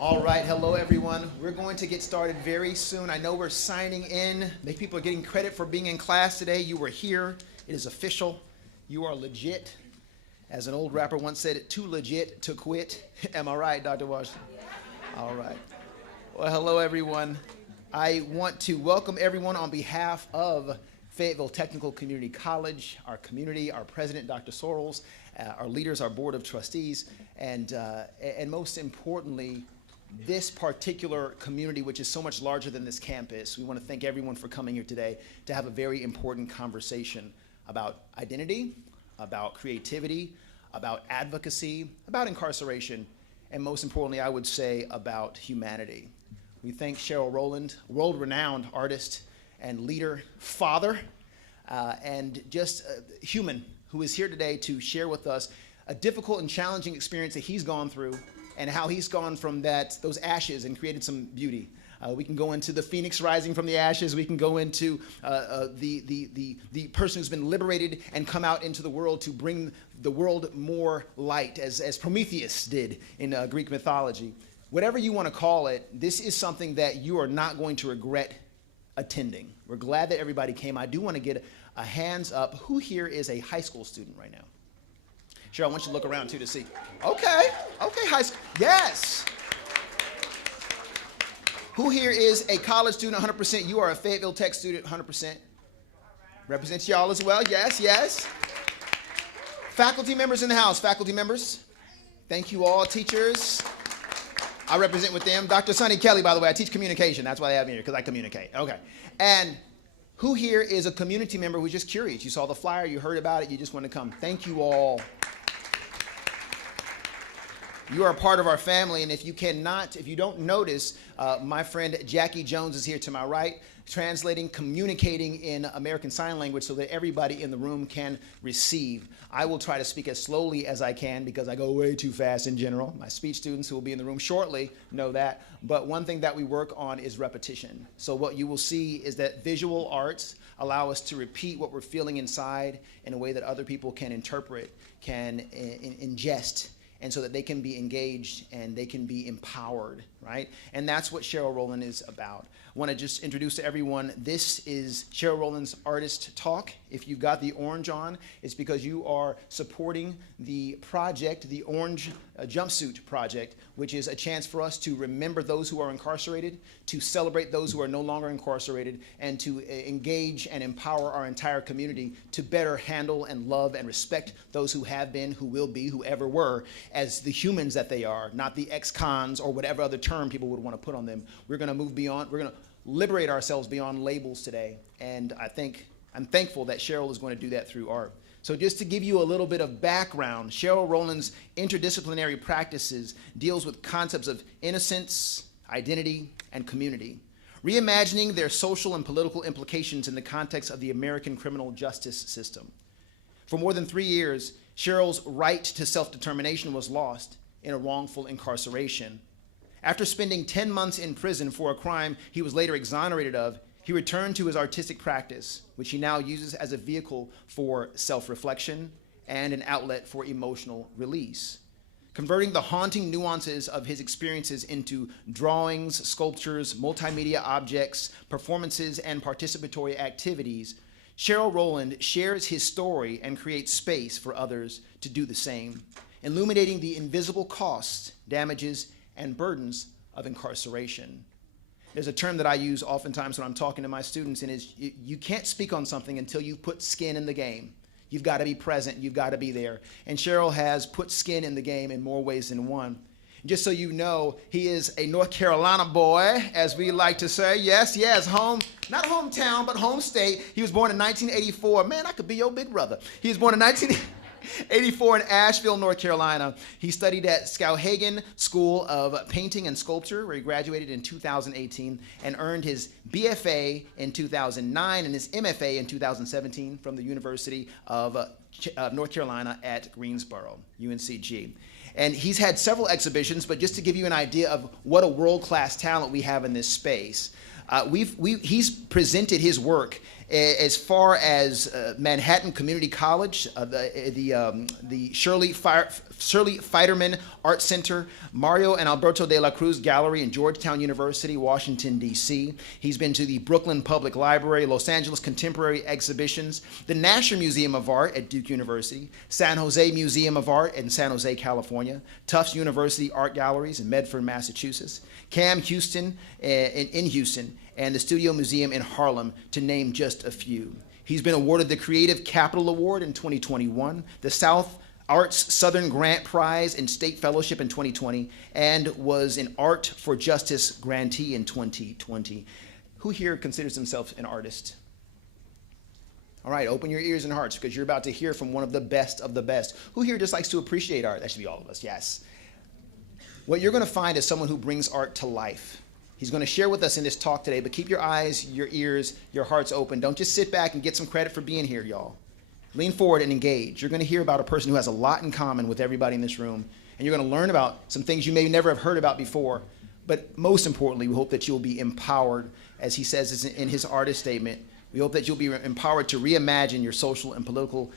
All right, hello everyone. We're going to get started very soon. I know we're signing in. People are getting credit for being in class today. You were here. It is official. You are legit. As an old rapper once said, too legit to quit. Am I right, Dr. Washington? All right. Well, hello everyone. I want to welcome everyone on behalf of Fayetteville Technical Community College, our community, our president, Dr. Sorrells, our leaders, our board of trustees, and most importantly, this particular community, which is so much larger than this campus. We want to thank everyone for coming here today to have a very important conversation about identity, about creativity, about advocacy, about incarceration, and most importantly, I would say, about humanity. We thank Sherill Roland, world-renowned artist and leader, father, and just a human who is here today to share with us a difficult and challenging experience that he's gone through and how he's gone from those ashes and created some beauty. We can go into the phoenix rising from the ashes. We can go into the person who's been liberated and come out into the world to bring the world more light, as Prometheus did in Greek mythology. Whatever you want to call it, this is something that you are not going to regret attending. We're glad that everybody came. I do want to get a hands up. Who here is a high school student right now? Sure, I want you to look around too to see. Okay, high school, yes. Who here is a college student, 100%? You are a Fayetteville Tech student, 100%. Represents y'all as well, yes. Faculty members in the house, faculty members. Thank you all, teachers. I represent with them. Dr. Sonny Kelly, by the way, I teach communication. That's why they have me here, because I communicate. Okay. And who here is a community member who's just curious? You saw the flyer, you heard about it, you just want to come. Thank you all. You are a part of our family, and if you don't notice, my friend Jackie Jones is here to my right, translating, communicating in American Sign Language so that everybody in the room can receive. I will try to speak as slowly as I can because I go way too fast in general. My speech students who will be in the room shortly know that. But one thing that we work on is repetition. So what you will see is that visual arts allow us to repeat what we're feeling inside in a way that other people can interpret, can ingest, and so that they can be engaged and they can be empowered, right? And that's what Sherill Roland is about. I want to just introduce to everyone, this is Sherill Roland's Artist Talk. If you've got the orange on, it's because you are supporting the project, the Orange Jumpsuit Project, which is a chance for us to remember those who are incarcerated, to celebrate those who are no longer incarcerated, and to engage and empower our entire community to better handle and love and respect those who have been, who will be, who ever were, as the humans that they are, not the ex-cons or whatever other term people would want to put on them. We're going to move beyond, we're going to liberate ourselves beyond labels today. And I'm thankful that Sherrill is going to do that through art. So just to give you a little bit of background, Sherill Roland's interdisciplinary practices deals with concepts of innocence, identity, and community, reimagining their social and political implications in the context of the American criminal justice system. For more than 3 years, Sherrill's right to self-determination was lost in a wrongful incarceration. After spending 10 months in prison for a crime he was later exonerated of, he returned to his artistic practice, which he now uses as a vehicle for self-reflection and an outlet for emotional release. Converting the haunting nuances of his experiences into drawings, sculptures, multimedia objects, performances, and participatory activities, Sherill Roland shares his story and creates space for others to do the same, illuminating the invisible costs, damages, and burdens of incarceration. There's a term that I use oftentimes when I'm talking to my students, and is you can't speak on something until you've put skin in the game. You've got to be present, you've got to be there. And Sherrill has put skin in the game in more ways than one. Just so you know, he is a North Carolina boy, as we like to say. Yes, home, not hometown, but home state. He was born in 1984. Man, I could be your big brother. He was born in 1984 in Asheville, North Carolina. He studied at Skowhegan School of Painting and Sculpture, where he graduated in 2018 and earned his BFA in 2009 and his MFA in 2017 from the University of North Carolina at Greensboro, UNCG. And he's had several exhibitions, but just to give you an idea of what a world-class talent we have in this space, he's presented his work As far as Manhattan Community College, the Shirley Feiderman Art Center, Mario and Alberto de la Cruz Gallery in Georgetown University, Washington, D.C. He's been to the Brooklyn Public Library, Los Angeles Contemporary Exhibitions, the National Museum of Art at Duke University, San Jose Museum of Art in San Jose, California, Tufts University Art Galleries in Medford, Massachusetts, Cam Houston in Houston, and the Studio Museum in Harlem, to name just a few. He's been awarded the Creative Capital Award in 2021, the South Arts Southern Grant Prize and State Fellowship in 2020, and was an Art for Justice grantee in 2020. Who here considers themselves an artist? All right, open your ears and hearts, because you're about to hear from one of the best of the best. Who here just likes to appreciate art? That should be all of us, yes. What you're going to find is someone who brings art to life. He's going to share with us in this talk today, but keep your eyes, your ears, your hearts open. Don't just sit back and get some credit for being here, y'all. Lean forward and engage. You're going to hear about a person who has a lot in common with everybody in this room, and you're going to learn about some things you may never have heard about before. But most importantly, we hope that you'll be empowered, as he says in his artist statement. We hope that you'll be empowered to reimagine your social and political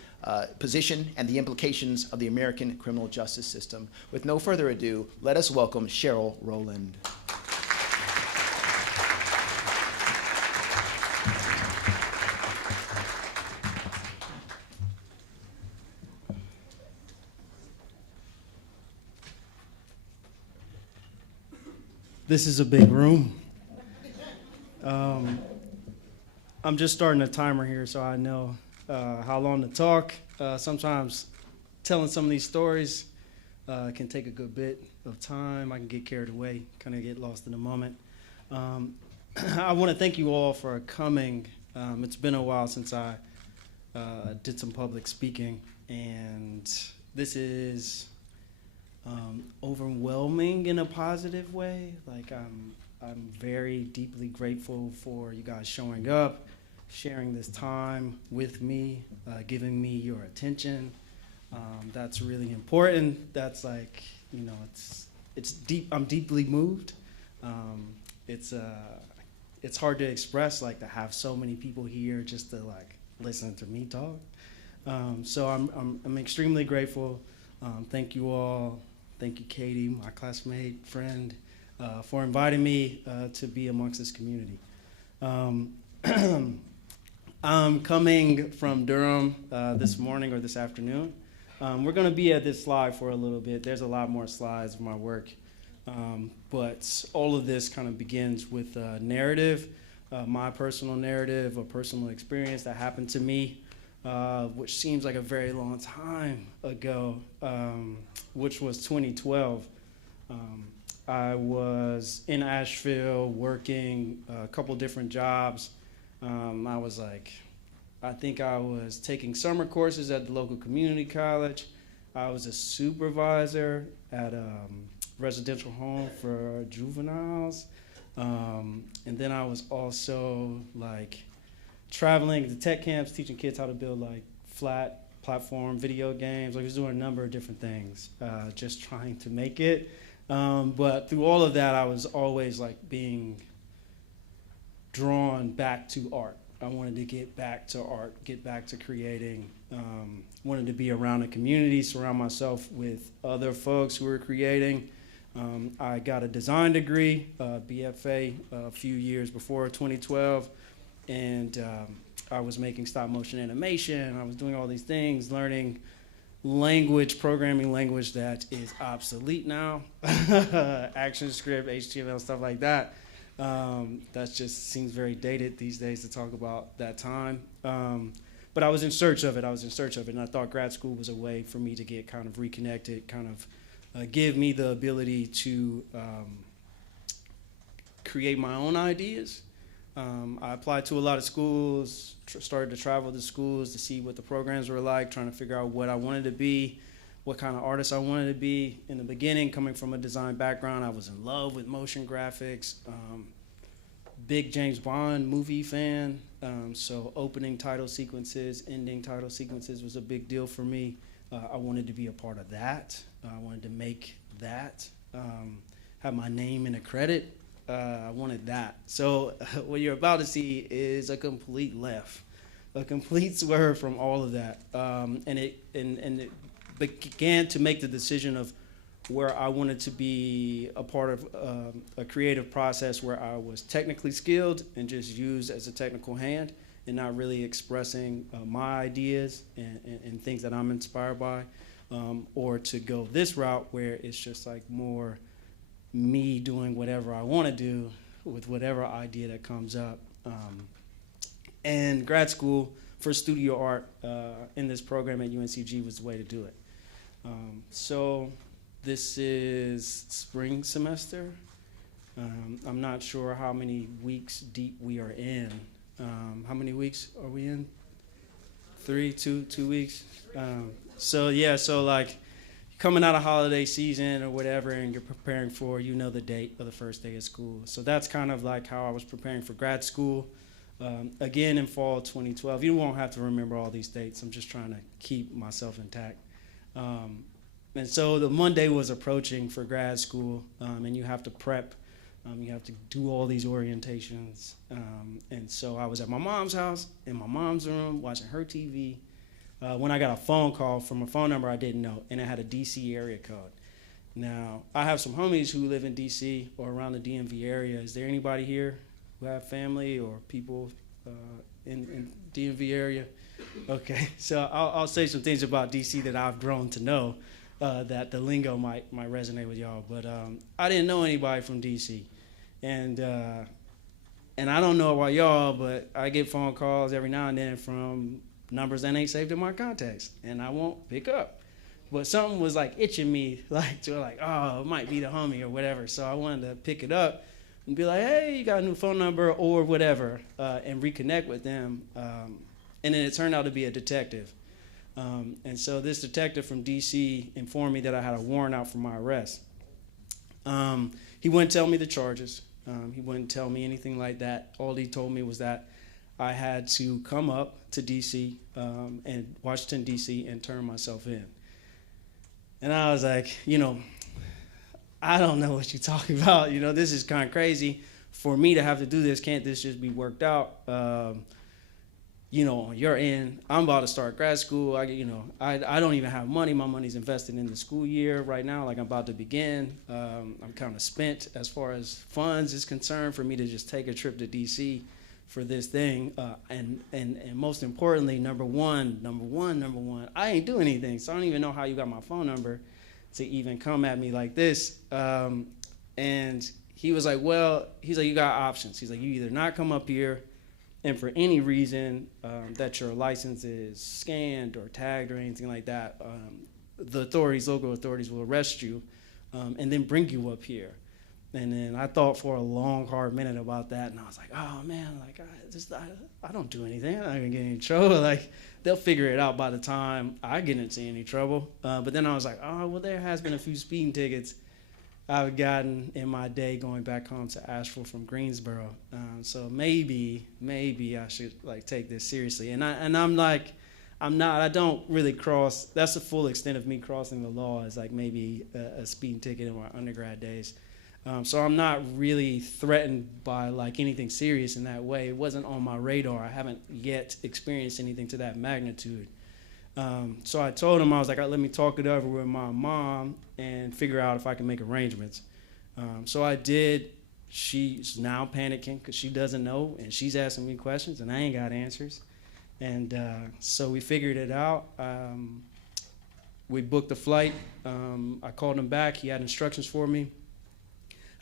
position and the implications of the American criminal justice system. With no further ado, let us welcome Sherill Roland. This is a big room. I'm just starting a timer here so I know how long to talk. Sometimes telling some of these stories can take a good bit of time. I can get carried away, kind of get lost in the moment. I want to thank you all for coming. It's been a while since I did some public speaking, and this is overwhelming in a positive way. Like I'm very deeply grateful for you guys showing up, sharing this time with me, giving me your attention. That's really important. That's like, you know, it's deep. I'm deeply moved. It's hard to express, like, to have so many people here just to like listen to me talk. So I'm extremely grateful. Thank you all. Thank you, Katie, my classmate, friend, for inviting me to be amongst this community. I'm coming from Durham this morning or this afternoon. We're going to be at this slide for a little bit. There's a lot more slides of my work. But all of this kind of begins with a narrative, my personal narrative, a personal experience that happened to me, which seems like a very long time ago, which was 2012. I was in Asheville working a couple different jobs. I think I was taking summer courses at the local community college. I was a supervisor at a residential home for juveniles. And then I was also like traveling to tech camps, teaching kids how to build like flat platform video games. Like, I was doing a number of different things, just trying to make it. But through all of that, I was always like being drawn back to art. I wanted to get back to art, get back to creating. Wanted to be around a community, surround myself with other folks who were creating. I got a design degree, BFA, a few years before 2012, and I was making stop motion animation. I was doing all these things, learning language, programming language that is obsolete now, ActionScript, HTML, stuff like that. That just seems very dated these days to talk about that time. But I was in search of it. And I thought grad school was a way for me to get kind of reconnected, kind of give me the ability to create my own ideas. I applied to a lot of schools, started to travel to schools to see what the programs were like, trying to figure out what I wanted to be, what kind of artist I wanted to be. In the beginning, coming from a design background, I was in love with motion graphics. Big James Bond movie fan, so opening title sequences, ending title sequences was a big deal for me. I wanted to be a part of that. I wanted to make that, have my name in a credit. I wanted that. So what you're about to see is a complete left, a complete swerve from all of that. And it began to make the decision of where I wanted to be a part of a creative process where I was technically skilled and just used as a technical hand and not really expressing my ideas and things that I'm inspired by, or to go this route where it's just like more me doing whatever I want to do with whatever idea that comes up. And grad school for studio art in this program at UNCG was the way to do it. So this is spring semester. I'm not sure how many weeks deep we are in. How many weeks are we in? 2 weeks. So yeah, so like coming out of holiday season or whatever, and you're preparing for, the date of the first day of school. So that's kind of like how I was preparing for grad school. Again, in fall 2012. You won't have to remember all these dates. I'm just trying to keep myself intact. And so the Monday was approaching for grad school, and you have to prep. You have to do all these orientations. And so I was at my mom's house, in my mom's room, watching her TV, when I got a phone call from a phone number I didn't know, and it had a DC area code. Now, I have some homies who live in DC or around the DMV area. Is there anybody here who have family or people in DMV area? Okay, so I'll say some things about DC that I've grown to know, that the lingo might resonate with y'all. But I didn't know anybody from DC. And I don't know about y'all, but I get phone calls every now and then from numbers that ain't saved in my contacts, and I won't pick up. But something was like itching me, oh, it might be the homie or whatever. So I wanted to pick it up and be like, hey, you got a new phone number or whatever, and reconnect with them. And then it turned out to be a detective. And so this detective from DC informed me that I had a warrant out for my arrest. He wouldn't tell me the charges. He wouldn't tell me anything like that. All he told me was that I had to come up to DC, and Washington, DC, and turn myself in. And I was like, I don't know what you're talking about. This is kind of crazy. For me to have to do this, can't this just be worked out? On your end, I'm about to start grad school. I don't even have money. My money's invested in the school year right now. Like I'm about to begin. I'm kind of spent as far as funds is concerned for me to just take a trip to DC for this thing. And most importantly, number one, I ain't doing anything. So I don't even know how you got my phone number to even come at me like this. And he was like, you got options. He's like, you either not come up here, and for any reason that your license is scanned or tagged or anything like that, the local authorities will arrest you and then bring you up here. And then I thought for a long, hard minute about that, and I was like, oh man, I don't do anything. I'm not gonna get in any trouble. Like they'll figure it out by the time I get into any trouble. But then I was like, oh well, there has been a few speeding tickets I've gotten in my day going back home to Asheville from Greensboro. So maybe I should take this seriously. And I don't really cross. That's the full extent of me crossing the law, is maybe a speeding ticket in my undergrad days. So I'm not really threatened by anything serious in that way. It wasn't on my radar. I haven't yet experienced anything to that magnitude. So I told him, I was like, let me talk it over with my mom and figure out if I can make arrangements. So I did. She's now panicking because she doesn't know, and she's asking me questions, and I ain't got answers. And so we figured it out. We booked the flight. I called him back. He had instructions for me.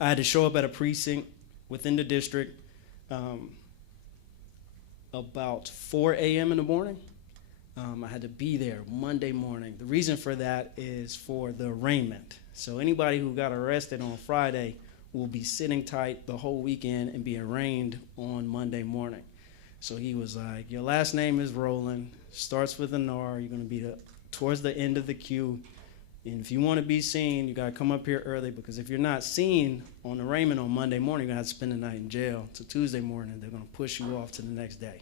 I had to show up at a precinct within the district about 4 a.m. in the morning. I had to be there Monday morning. The reason for that is for the arraignment. So anybody who got arrested on Friday will be sitting tight the whole weekend and be arraigned on Monday morning. So he was like, your last name is Roland, starts with an R, you're going to be towards the end of the queue. And if you want to be seen, you got to come up here early, because if you're not seen on arraignment on Monday morning, you're going to have to spend the night in jail. So Tuesday morning, they're going to push you off to the next day.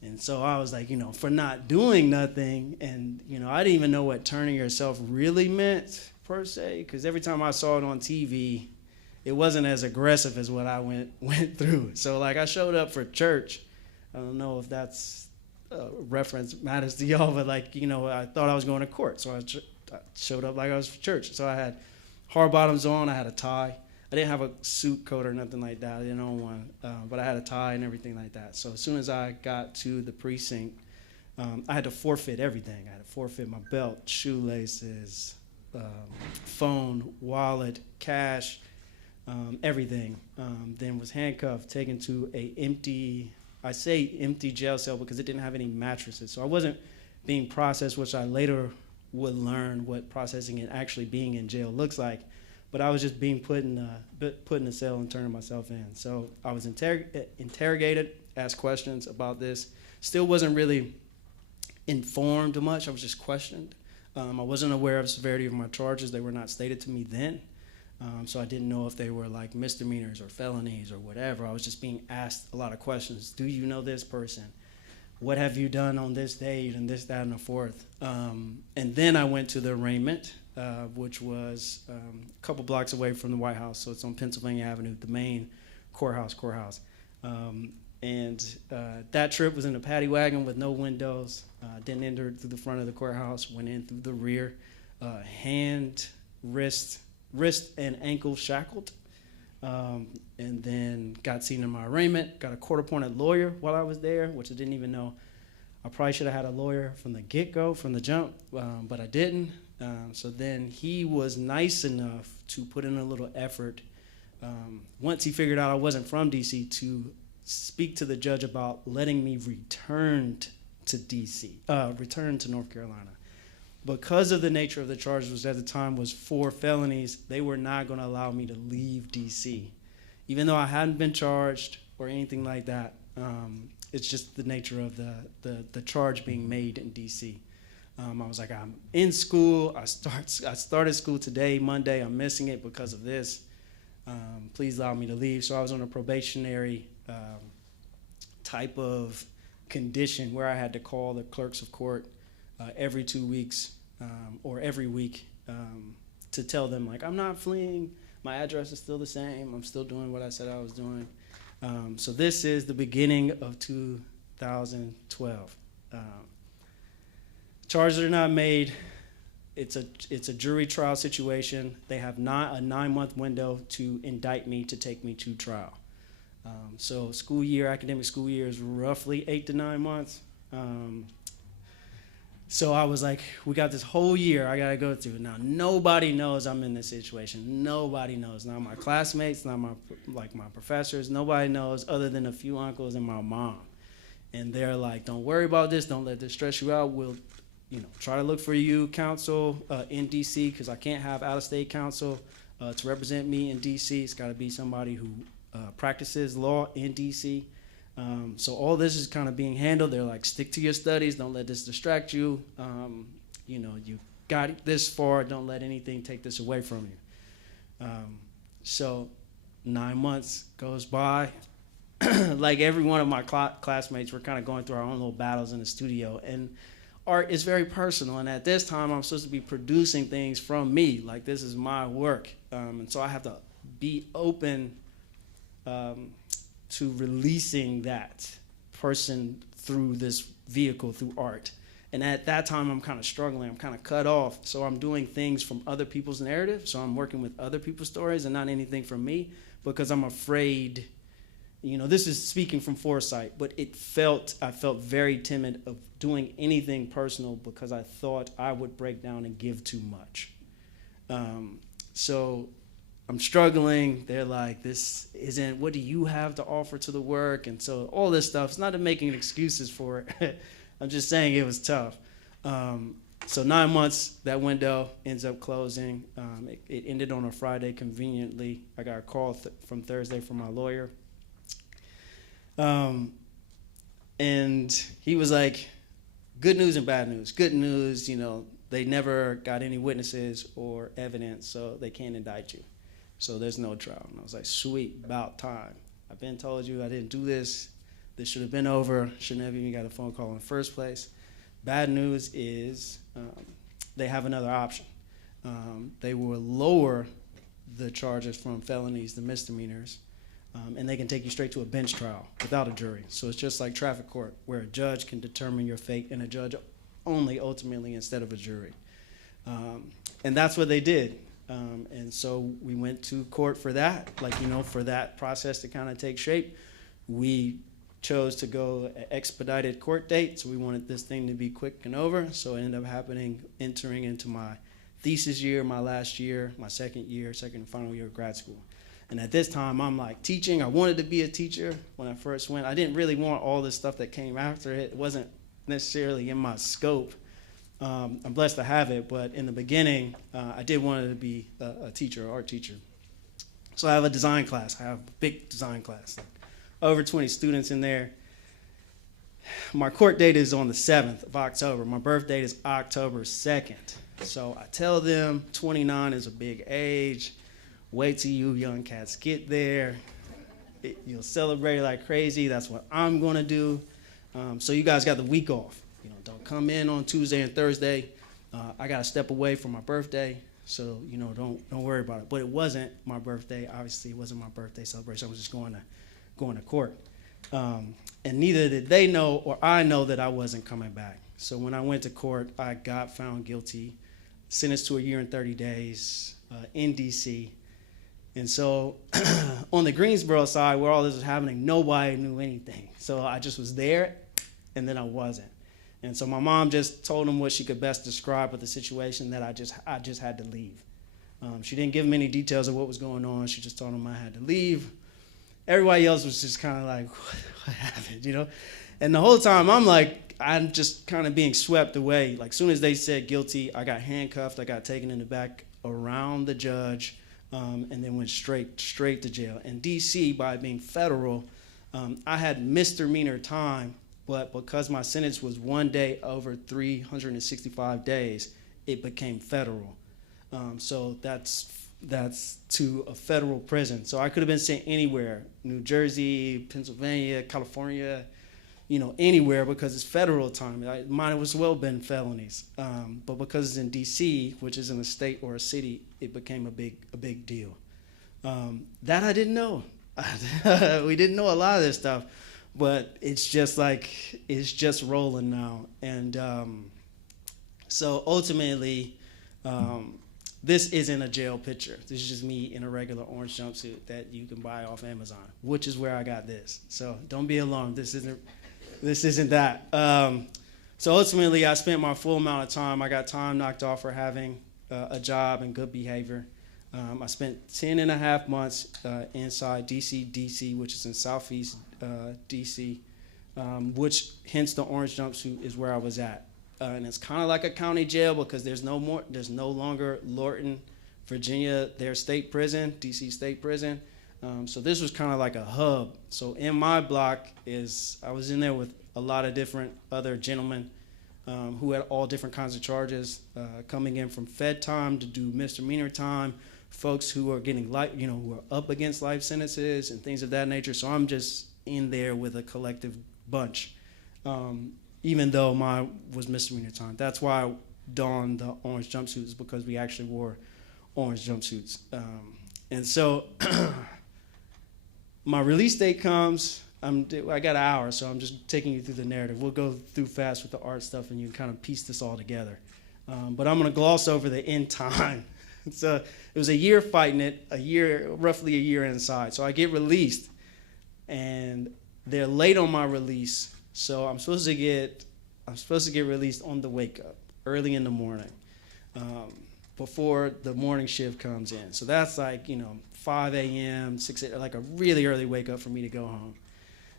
And so I was like, for not doing nothing, and, I didn't even know what turning yourself really meant, per se, because every time I saw it on TV, it wasn't as aggressive as what I went through. So like I showed up for church. I don't know if that's reference matters to y'all, but like, you know, I thought I was going to court. So I showed up like I was for church. So I had hard bottoms on, I had a tie. I didn't have a suit coat or nothing like that. I didn't own one, but I had a tie and everything like that. So as soon as I got to the precinct, I had to forfeit everything. I had to forfeit my belt, shoelaces, phone, wallet, cash, everything. Then was handcuffed, taken to a empty jail cell because it didn't have any mattresses. So I wasn't being processed, which I later would learn what processing and actually being in jail looks like. But I was just being put in a cell and turning myself in. So I was interrogated, asked questions about this. Still wasn't really informed much. I was just questioned. I wasn't aware of the severity of my charges. They were not stated to me then. So I didn't know if they were like misdemeanors or felonies or whatever. I was just being asked a lot of questions. Do you know this person? What have you done on this date and this, that, and the fourth? And then I went to the arraignment, which was a couple blocks away from the White House. So it's on Pennsylvania Avenue, the main courthouse. And that trip was in a paddy wagon with no windows. Didn't enter through the front of the courthouse, went in through the rear. Hand, wrist, and ankle shackled. And then got seen in my arraignment, got a court-appointed lawyer while I was there, which I didn't even know. I probably should have had a lawyer from the get-go, from the jump, but I didn't. So then he was nice enough to put in a little effort, once he figured out I wasn't from D.C., to speak to the judge about letting me return to D.C., return to North Carolina. Because of the nature of the charges, which at the time was 4 felonies, they were not going to allow me to leave D.C. Even though I hadn't been charged or anything like that, it's just the nature of the charge being made in D.C. I was like, I'm in school. I started school today, Monday. I'm missing it because of this. Please allow me to leave. So I was on a probationary type of condition where I had to call the clerks of court every 2 weeks or every week to tell them, like, I'm not fleeing. My address is still the same. I'm still doing what I said I was doing. So this is the beginning of 2012. Charges are not made. It's a jury trial situation. They have not a 9-month window to indict me, to take me to trial. So academic school year is roughly 8 to 9 months. So I was like, we got this whole year I gotta go through. Now nobody knows I'm in this situation. Nobody knows. Not my classmates, not my professors. Nobody knows other than a few uncles and my mom. And they're like, don't worry about this. Don't let this stress you out. We'll, try to look for you counsel in D.C. because I can't have out-of-state counsel to represent me in D.C. It's got to be somebody who practices law in D.C. So all this is kind of being handled. They're like, stick to your studies. Don't let this distract you. You got it this far. Don't let anything take this away from you. So 9 months goes by. Like every one of my classmates, we're kind of going through our own little battles in the studio. And art is very personal. And at this time, I'm supposed to be producing things from me. Like, this is my work. And so I have to be open to releasing that person through this vehicle, through art. And at that time, I'm kind of struggling. I'm kind of cut off. So I'm doing things from other people's narrative. So I'm working with other people's stories and not anything from me, because I'm afraid, this is speaking from foresight, but I felt very timid of doing anything personal because I thought I would break down and give too much. So I'm struggling. They're like, this isn't, what do you have to offer to the work? And so all this stuff, it's not making excuses for it. I'm just saying it was tough. So 9 months, that window ends up closing. It ended on a Friday conveniently. I got a call from Thursday from my lawyer. And he was like, good news and bad news. Good news, they never got any witnesses or evidence, so they can't indict you. So there's no trial. And I was like, sweet, about time. I've been told you I didn't do this. This should have been over. Shouldn't have even got a phone call in the first place. Bad news is they have another option. They will lower the charges from felonies to misdemeanors. And they can take you straight to a bench trial without a jury. So it's just like traffic court, where a judge can determine your fate, and a judge only ultimately instead of a jury. And that's what they did. And so we went to court for that, for that process to kind of take shape. We chose to go expedited court date, so we wanted this thing to be quick and over. So it ended up entering into my thesis year, my last year, my second and final year of grad school. And at this time, I'm like teaching. I wanted to be a teacher when I first went. I didn't really want all this stuff that came after it. It wasn't necessarily in my scope. I'm blessed to have it, but in the beginning, I did want to be a teacher, art teacher. So I have a design class. I have a big design class, over 20 students in there. My court date is on the 7th of October. My birth date is October 2nd. So I tell them 29 is a big age. Wait till you young cats get there. You'll celebrate like crazy. That's what I'm going to do. So you guys got the week off. Don't come in on Tuesday and Thursday. I got to step away from my birthday, so don't worry about it. But it wasn't my birthday. Obviously, it wasn't my birthday celebration. I was just going to court, and neither did they know or I know that I wasn't coming back. So when I went to court, I got found guilty, sentenced to a year and 30 days in D.C. And so on the Greensboro side, where all this was happening, nobody knew anything. So I just was there, and then I wasn't. And so my mom just told him what she could best describe with the situation, that I just had to leave. She didn't give him any details of what was going on. She just told him I had to leave. Everybody else was just kind of like, what happened, And the whole time I'm just kind of being swept away. Like, as soon as they said guilty, I got handcuffed. I got taken in the back around the judge, and then went straight to jail. In D.C., by being federal, I had misdemeanor time. But because my sentence was 1 day over 365 days, it became federal. So that's to a federal prison. So I could have been sent anywhere, New Jersey, Pennsylvania, California, anywhere, because it's federal time. It might as well have been felonies. But because it's in D.C., which isn't a state or a city, it became a big deal. That I didn't know. We didn't know a lot of this stuff. But it's just rolling now. And so ultimately, this isn't a jail picture. This is just me in a regular orange jumpsuit that you can buy off Amazon, which is where I got this. So don't be alarmed. This isn't that. So ultimately, I spent my full amount of time. I got time knocked off for having a job and good behavior. I spent 10 and a half months inside DC, which is in Southeast DC, which hence the orange jumpsuit is where I was at. And it's kind of like a county jail because there's no longer Lorton, Virginia, their state prison, DC state prison. So this was kind of like a hub. So in my block I was in there with a lot of different other gentlemen who had all different kinds of charges, coming in from Fed time to do misdemeanor time, folks who are getting who are up against life sentences and things of that nature. So I'm just in there with a collective bunch, even though mine was misdemeanor time. That's why I donned the orange jumpsuits, because we actually wore orange jumpsuits. And so my release date comes. I got an hour, so I'm just taking you through the narrative. We'll go through fast with the art stuff, and you can kind of piece this all together. But I'm going to gloss over the end time. So it was a year fighting it, roughly a year inside. So I get released, and they're late on my release. So I'm supposed to get released on the wake up, early in the morning, before the morning shift comes in. So that's 5 a.m., 6 a.m., like a really early wake up for me to go home.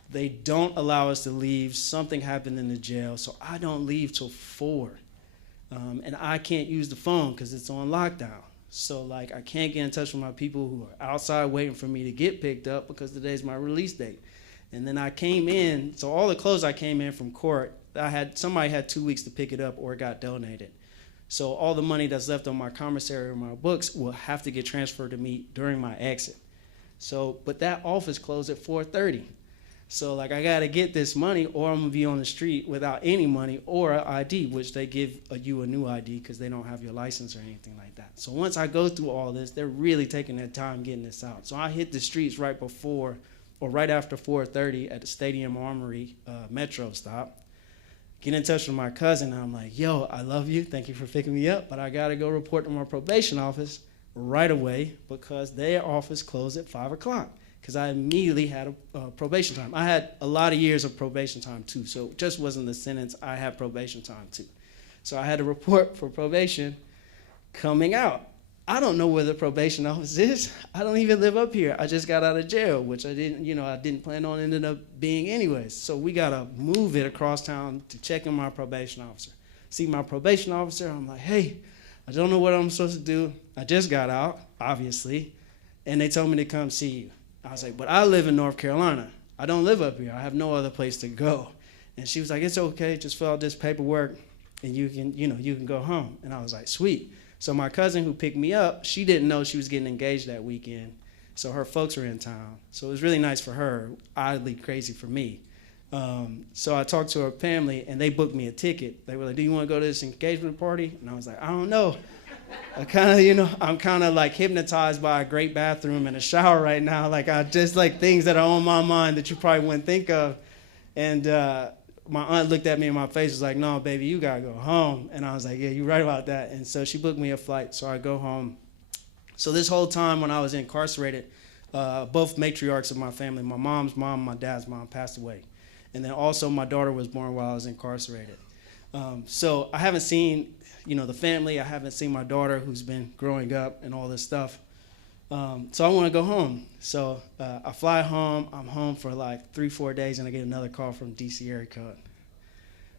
They don't allow us to leave. Something happened in the jail, so I don't leave till 4. And I can't use the phone because it's on lockdown. So I can't get in touch with my people who are outside waiting for me to get picked up because today's my release date. And then I came in, so all the clothes I came in from court, somebody had 2 weeks to pick it up or it got donated. So all the money that's left on my commissary or my books will have to get transferred to me during my exit. So, but that office closed at 4:30. So like I gotta get this money or I'm gonna be on the street without any money or an ID, which they give you a new ID because they don't have your license or anything like that. So once I go through all this, they're really taking their time getting this out. So I hit the streets right before or right after 4:30 at the Stadium Armory Metro stop. Get in touch with my cousin and I'm like, yo, I love you, thank you for picking me up, but I gotta go report to my probation office right away because their office closed at 5 o'clock. Because I immediately had a probation time. I had a lot of years of probation time too, so it just wasn't the sentence, I had probation time too. So I had to report for probation coming out. I don't know where the probation office is. I don't even live up here. I just got out of jail, which I didn't plan on ending up being anyways. So we gotta move it across town to check in my probation officer. See my probation officer, I'm like, hey, I don't know what I'm supposed to do. I just got out, obviously, and they told me to come see you. I was like, but I live in North Carolina. I don't live up here. I have no other place to go. And she was like, it's okay. Just fill out this paperwork and you can go home. And I was like, sweet. So my cousin who picked me up, she didn't know she was getting engaged that weekend. So her folks were in town. So it was really nice for her, oddly crazy for me. So I talked to her family and they booked me a ticket. They were like, do you want to go to this engagement party? And I was like, I don't know. I'm kind of like hypnotized by a great bathroom and a shower right now. Like I just like things that are on my mind that you probably wouldn't think of. And my aunt looked at me in my face, was like, no, baby, you gotta go home. And I was like, yeah, you're right about that. And so she booked me a flight, so I go home. So this whole time when I was incarcerated, both matriarchs of my family, my mom's mom, my dad's mom passed away. And then also my daughter was born while I was incarcerated. So I haven't seen the family. I haven't seen my daughter who's been growing up and all this stuff. So I want to go home. So I fly home. I'm home for like 3-4 days, and I get another call from DC area code.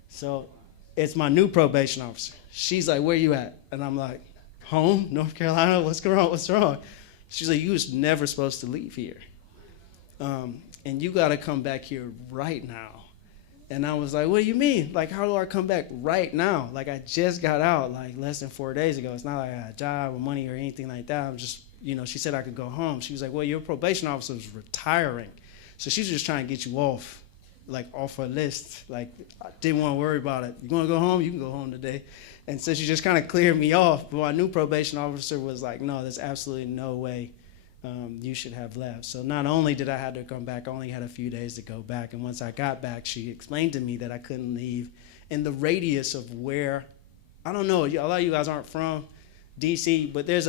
So it's my new probation officer. She's like, where you at? And I'm like, home, North Carolina, what's going on? What's wrong? She's like, you was never supposed to leave here. And you got to come back here right now. And I was like, what do you mean? Like, how do I come back right now? Like, I just got out, like, less than 4 days ago. It's not like I had a job or money or anything like that. I'm just, she said I could go home. She was like, well, your probation officer is retiring. So she was just trying to get you off her list. Like, I didn't want to worry about it. You want to go home? You can go home today. And so she just kind of cleared me off. But my new probation officer was like, no, there's absolutely no way you should have left. So not only did I have to come back, I only had a few days to go back. And once I got back, she explained to me that I couldn't leave in the radius of where, I don't know, a lot of you guys aren't from DC, but there's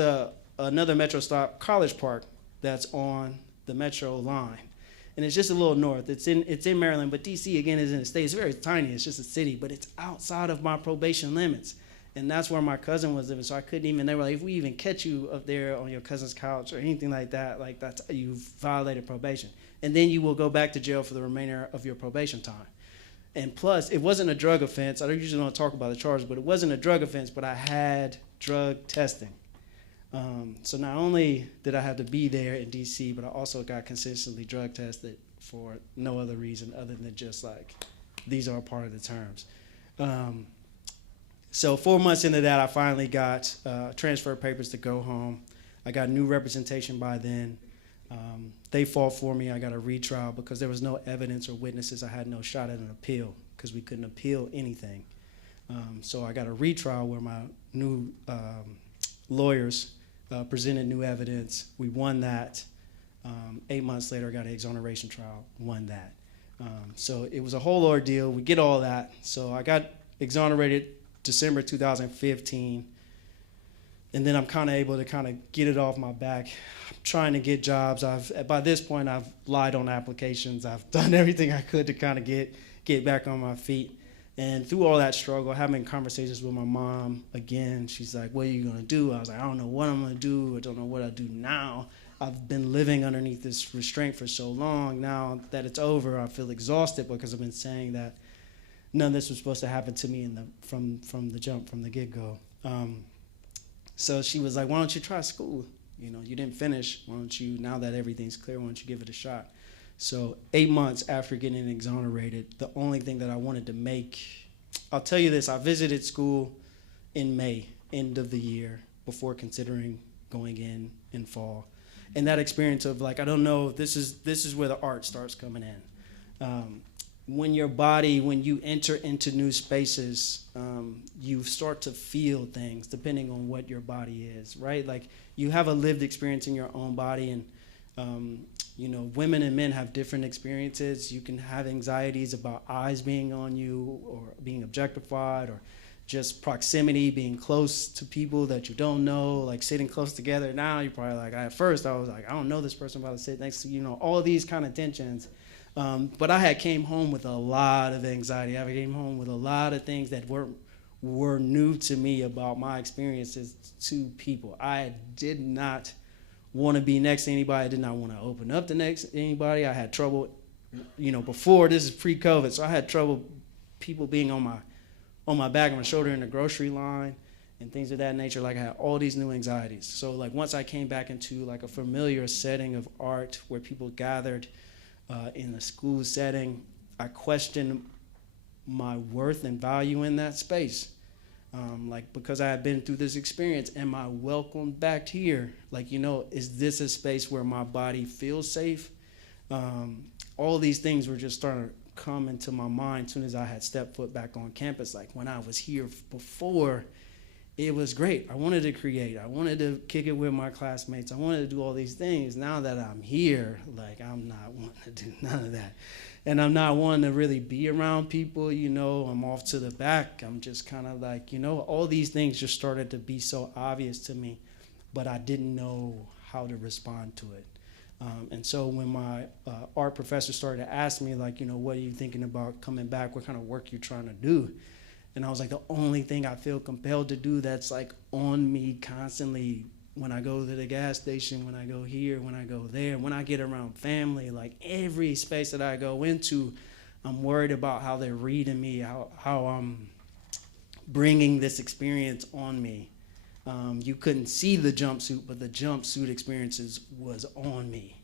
another metro stop, College Park, that's on the metro line. And it's just a little north. It's in Maryland, but DC, again, is in the state. It's very tiny. It's just a city, but it's outside of my probation limits. And that's where my cousin was living, so I couldn't even, they were like, if we even catch you up there on your cousin's couch or anything like that, like that's, you've violated probation. And then you will go back to jail for the remainder of your probation time. And plus, it wasn't a drug offense. I usually don't talk about the charges, but it wasn't a drug offense, but I had drug testing. So not only did I have to be there in DC, but I also got consistently drug tested for no other reason other than just like, these are a part of the terms. So 4 months into that, I finally got transfer papers to go home. I got new representation by then. They fought for me. I got a retrial because there was no evidence or witnesses. I had no shot at an appeal because we couldn't appeal anything. So I got a retrial where my new lawyers presented new evidence. We won that. 8 months later, I got an exoneration trial, won that. So it was a whole ordeal. We get all that. So I got exonerated December 2015, and then I'm kind of able to kind of get it off my back. I'm trying to get jobs. By this point, I've lied on applications. I've done everything I could to kind of get back on my feet. And through all that struggle, having conversations with my mom again, she's like, what are you gonna do? I was like, I don't know what I'm gonna do. I don't know what I do now. I've been living underneath this restraint for so long. Now that it's over, I feel exhausted because I've been saying that none of this was supposed to happen to me from the jump, from the get-go. So she was like, why don't you try school? You didn't finish. Why don't you, now that everything's clear, why don't you give it a shot? So 8 months after getting exonerated, the only thing that I wanted to make, I'll tell you this, I visited school in May, end of the year, before considering going in fall. And that experience of like, I don't know, this is where the art starts coming in. When you enter into new spaces, you start to feel things depending on what your body is, right? Like you have a lived experience in your own body, and women and men have different experiences. You can have anxieties about eyes being on you or being objectified or just proximity, being close to people that you don't know, like sitting close together. Now you're probably like, at first I was like, I don't know this person, I'm about to sit next to, all these kind of tensions. But I had came home with a lot of anxiety. I came home with a lot of things that were new to me about my experiences to people. I did not want to be next to anybody. I did not want to open up to next to anybody. I had trouble, before, this is pre-COVID, so I had trouble people being on my back and my shoulder in the grocery line and things of that nature. Like I had all these new anxieties. So like once I came back into like a familiar setting of art where people gathered in a school setting, I questioned my worth and value in that space. Because I had been through this experience, am I welcome back here? Is this a space where my body feels safe? All these things were just starting to come into my mind as soon as I had stepped foot back on campus. Like when I was here before, it was great. I wanted to create. I wanted to kick it with my classmates. I wanted to do all these things. Now that I'm here, I'm not wanting to do none of that. And I'm not wanting to really be around people, I'm off to the back. I'm just kind of all these things just started to be so obvious to me, but I didn't know how to respond to it. And so when my art professor started to ask me, what are you thinking about coming back? What kind of work you trying to do? And I was like, the only thing I feel compelled to do that's on me constantly when I go to the gas station, when I go here, when I go there, when I get around family, every space that I go into, I'm worried about how they're reading me, how I'm bringing this experience on me. You couldn't see the jumpsuit, but the jumpsuit experiences was on me.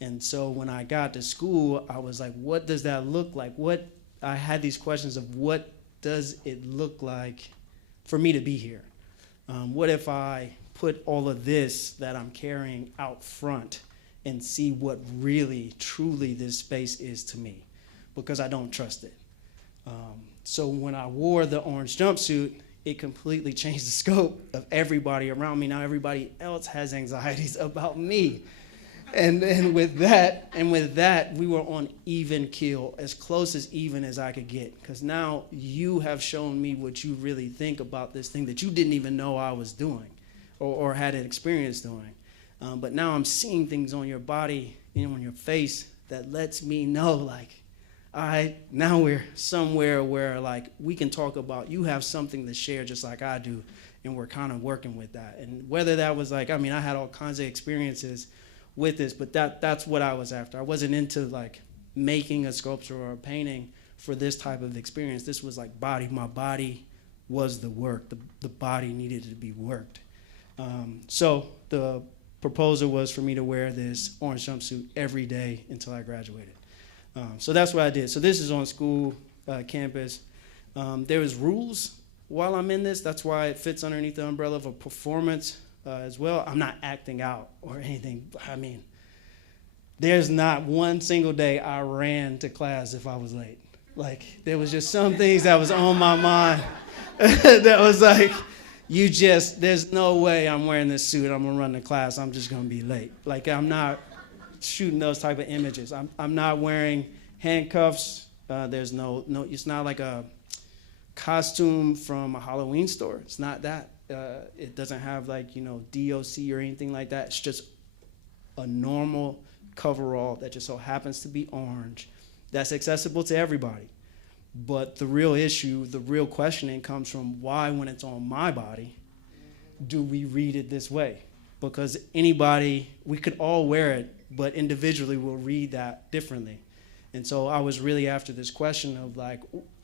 And so when I got to school, I was like, what does that look like? I had these questions of what does it look like for me to be here? What if I put all of this that I'm carrying out front and see what really, truly this space is to me? Because I don't trust it. So when I wore the orange jumpsuit, it completely changed the scope of everybody around me. Now everybody else has anxieties about me. And with that, we were on even keel, as close as even as I could get. Because now you have shown me what you really think about this thing that you didn't even know I was doing or had an experience doing. But now I'm seeing things on your body, on your face that lets me know, all right, now we're somewhere where we can talk about, you have something to share just like I do, and we're kind of working with that. And whether that was I had all kinds of experiences with this, but that's what I was after. I wasn't into making a sculpture or a painting for this type of experience. This was body. My body was the work. The body needed to be worked. So the proposal was for me to wear this orange jumpsuit every day until I graduated. So that's what I did. So this is on school campus. There is rules while I'm in this. That's why it fits underneath the umbrella of a performance as well. I'm not acting out or anything. There's not one single day I ran to class if I was late. There was just some things that was on my mind that was there's no way I'm wearing this suit. I'm gonna run to class. I'm just gonna be late. I'm not shooting those type of images. I'm not wearing handcuffs. There's no. It's not like a costume from a Halloween store. It's not that. It doesn't have DOC or anything like that. It's just a normal coverall that just so happens to be orange. That's accessible to everybody. But the real issue, the real questioning comes from why, when it's on my body, do we read it this way? Because anybody, we could all wear it, but individually we'll read that differently. And so I was really after this question of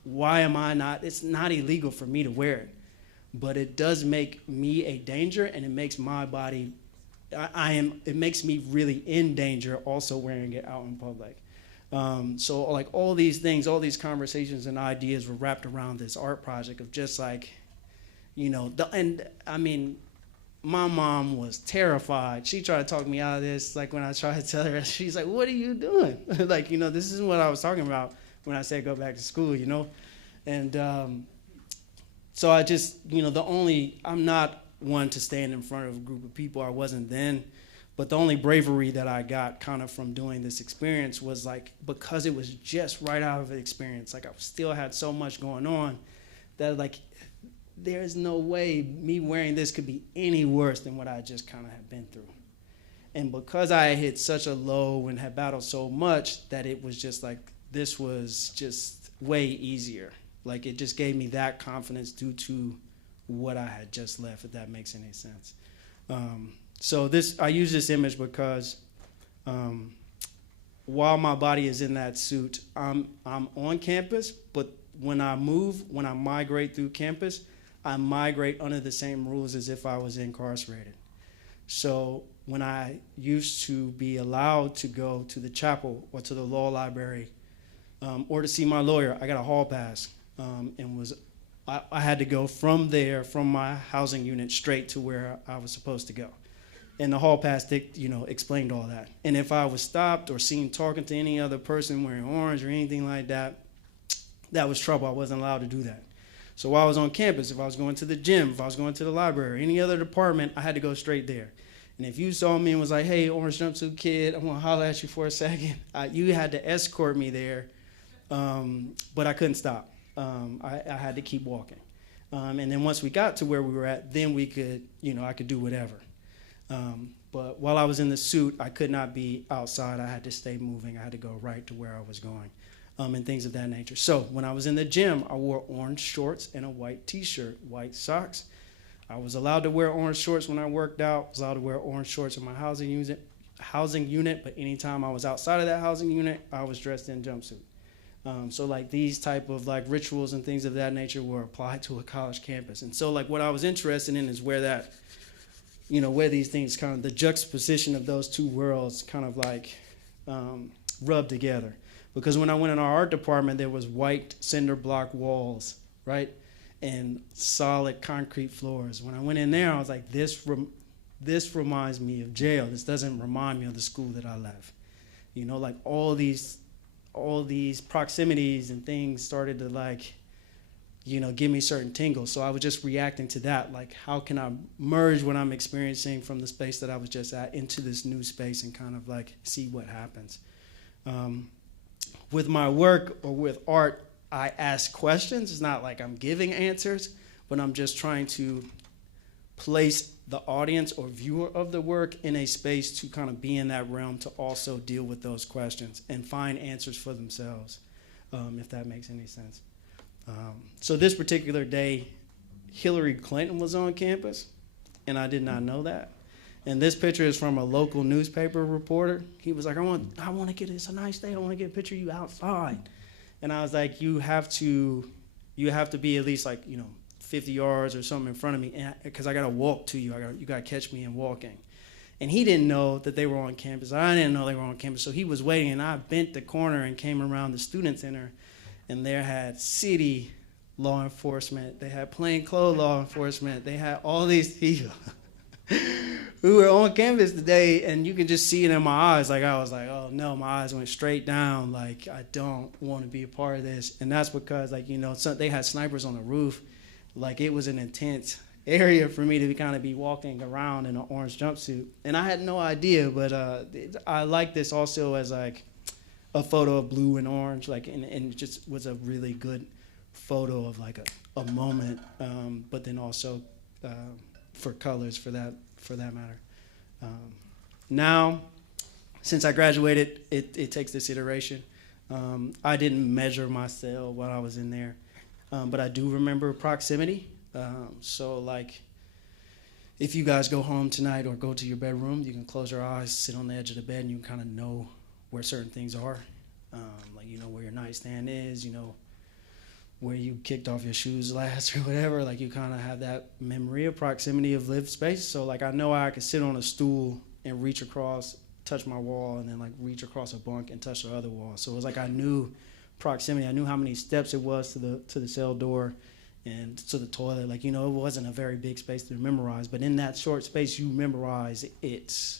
why am I not, it's not illegal for me to wear it, but it does make me a danger, and it makes my body, it makes me really in danger also wearing it out in public. So all these things, all these conversations and ideas were wrapped around this art project of just my mom was terrified. She tried to talk me out of this. Like when I tried to tell her, she's like, "What are you doing?" Like, this isn't what I was talking about when I said go back to school, And so I just, I'm not one to stand in front of a group of people. I wasn't then. But the only bravery that I got kind of from doing this experience was like, because it was just right out of the experience, like I still had so much going on that like, there's no way me wearing this could be any worse than what I just kind of had been through. And because I had hit such a low and had battled so much that it was just like, this was just way easier. Like it just gave me that confidence due to what I had just left, if that makes any sense. So I use this image because while my body is in that suit, I'm on campus, but when I migrate through campus, I migrate under the same rules as if I was incarcerated. So when I used to be allowed to go to the chapel or to the law library or to see my lawyer, I got a hall pass and I had to go from my housing unit straight to where I was supposed to go. And the hall pass, explained all that. And if I was stopped or seen talking to any other person wearing orange or anything like that, that was trouble. I wasn't allowed to do that. So while I was on campus, if I was going to the gym, if I was going to the library, any other department, I had to go straight there. And if you saw me and was like, "Hey, Orange Jumpsuit Kid, I want to holler at you for a second," you had to escort me there, but I couldn't stop. I had to keep walking. And then once we got to where we were at, then we could, I could do whatever. But while I was in the suit, I could not be outside. I had to stay moving. I had to go right to where I was going, and things of that nature. So when I was in the gym, I wore orange shorts and a white T-shirt, white socks. I was allowed to wear orange shorts when I worked out. I was allowed to wear orange shorts in my housing unit, but anytime I was outside of that housing unit, I was dressed in jumpsuit. So like these type of like rituals and things of that nature were applied to a college campus. And so like what I was interested in is where these things kind of, the juxtaposition of those two worlds kind of like rub together. Because when I went in our art department, there was white cinder block walls, right? And solid concrete floors. When I went in there, I was like, this reminds me of jail. This doesn't remind me of the school that I left. Like all these proximities and things started to like, give me certain tingles. So I was just reacting to that. Like, how can I merge what I'm experiencing from the space that I was just at into this new space and kind of like see what happens. With my work or with art, I ask questions. It's not like I'm giving answers, but I'm just trying to place the audience or viewer of the work in a space to kind of be in that realm to also deal with those questions and find answers for themselves, if that makes any sense. So this particular day, Hillary Clinton was on campus, and I did not know that. And this picture is from a local newspaper reporter. He was like, I want to get, it's a nice day, I want to get a picture of you outside. And I was like, you have to be at least like, 50 yards or something in front of me, because I got to walk to you. You got to catch me in walking. And he didn't know that they were on campus. I didn't know they were on campus. So he was waiting, and I bent the corner and came around the student center, and there had city law enforcement. They had plainclothes law enforcement. They had all these people who were on campus today, and you could just see it in my eyes. Like, I was like, oh no, my eyes went straight down. Like, I don't want to be a part of this. And that's because, like, they had snipers on the roof. Like, it was an intense area for me to kind of be walking around in an orange jumpsuit. And I had no idea, but I like this also as like a photo of blue and orange, like, and it just was a really good photo of like a moment, but then also for colors for that matter. Now, since I graduated, it takes this iteration. I didn't measure my cell while I was in there, but I do remember proximity. So like, if you guys go home tonight or go to your bedroom, you can close your eyes, sit on the edge of the bed, and you can kind of know where certain things are. Like, where your nightstand is, where you kicked off your shoes last or whatever. Like, you kind of have that memory of proximity of lived space. So like, I know I could sit on a stool and reach across, touch my wall, and then like reach across a bunk and touch the other wall. So it was like I knew proximity. I knew how many steps it was to the cell door, and to the toilet. Like, it wasn't a very big space to memorize, but in that short space, you memorize it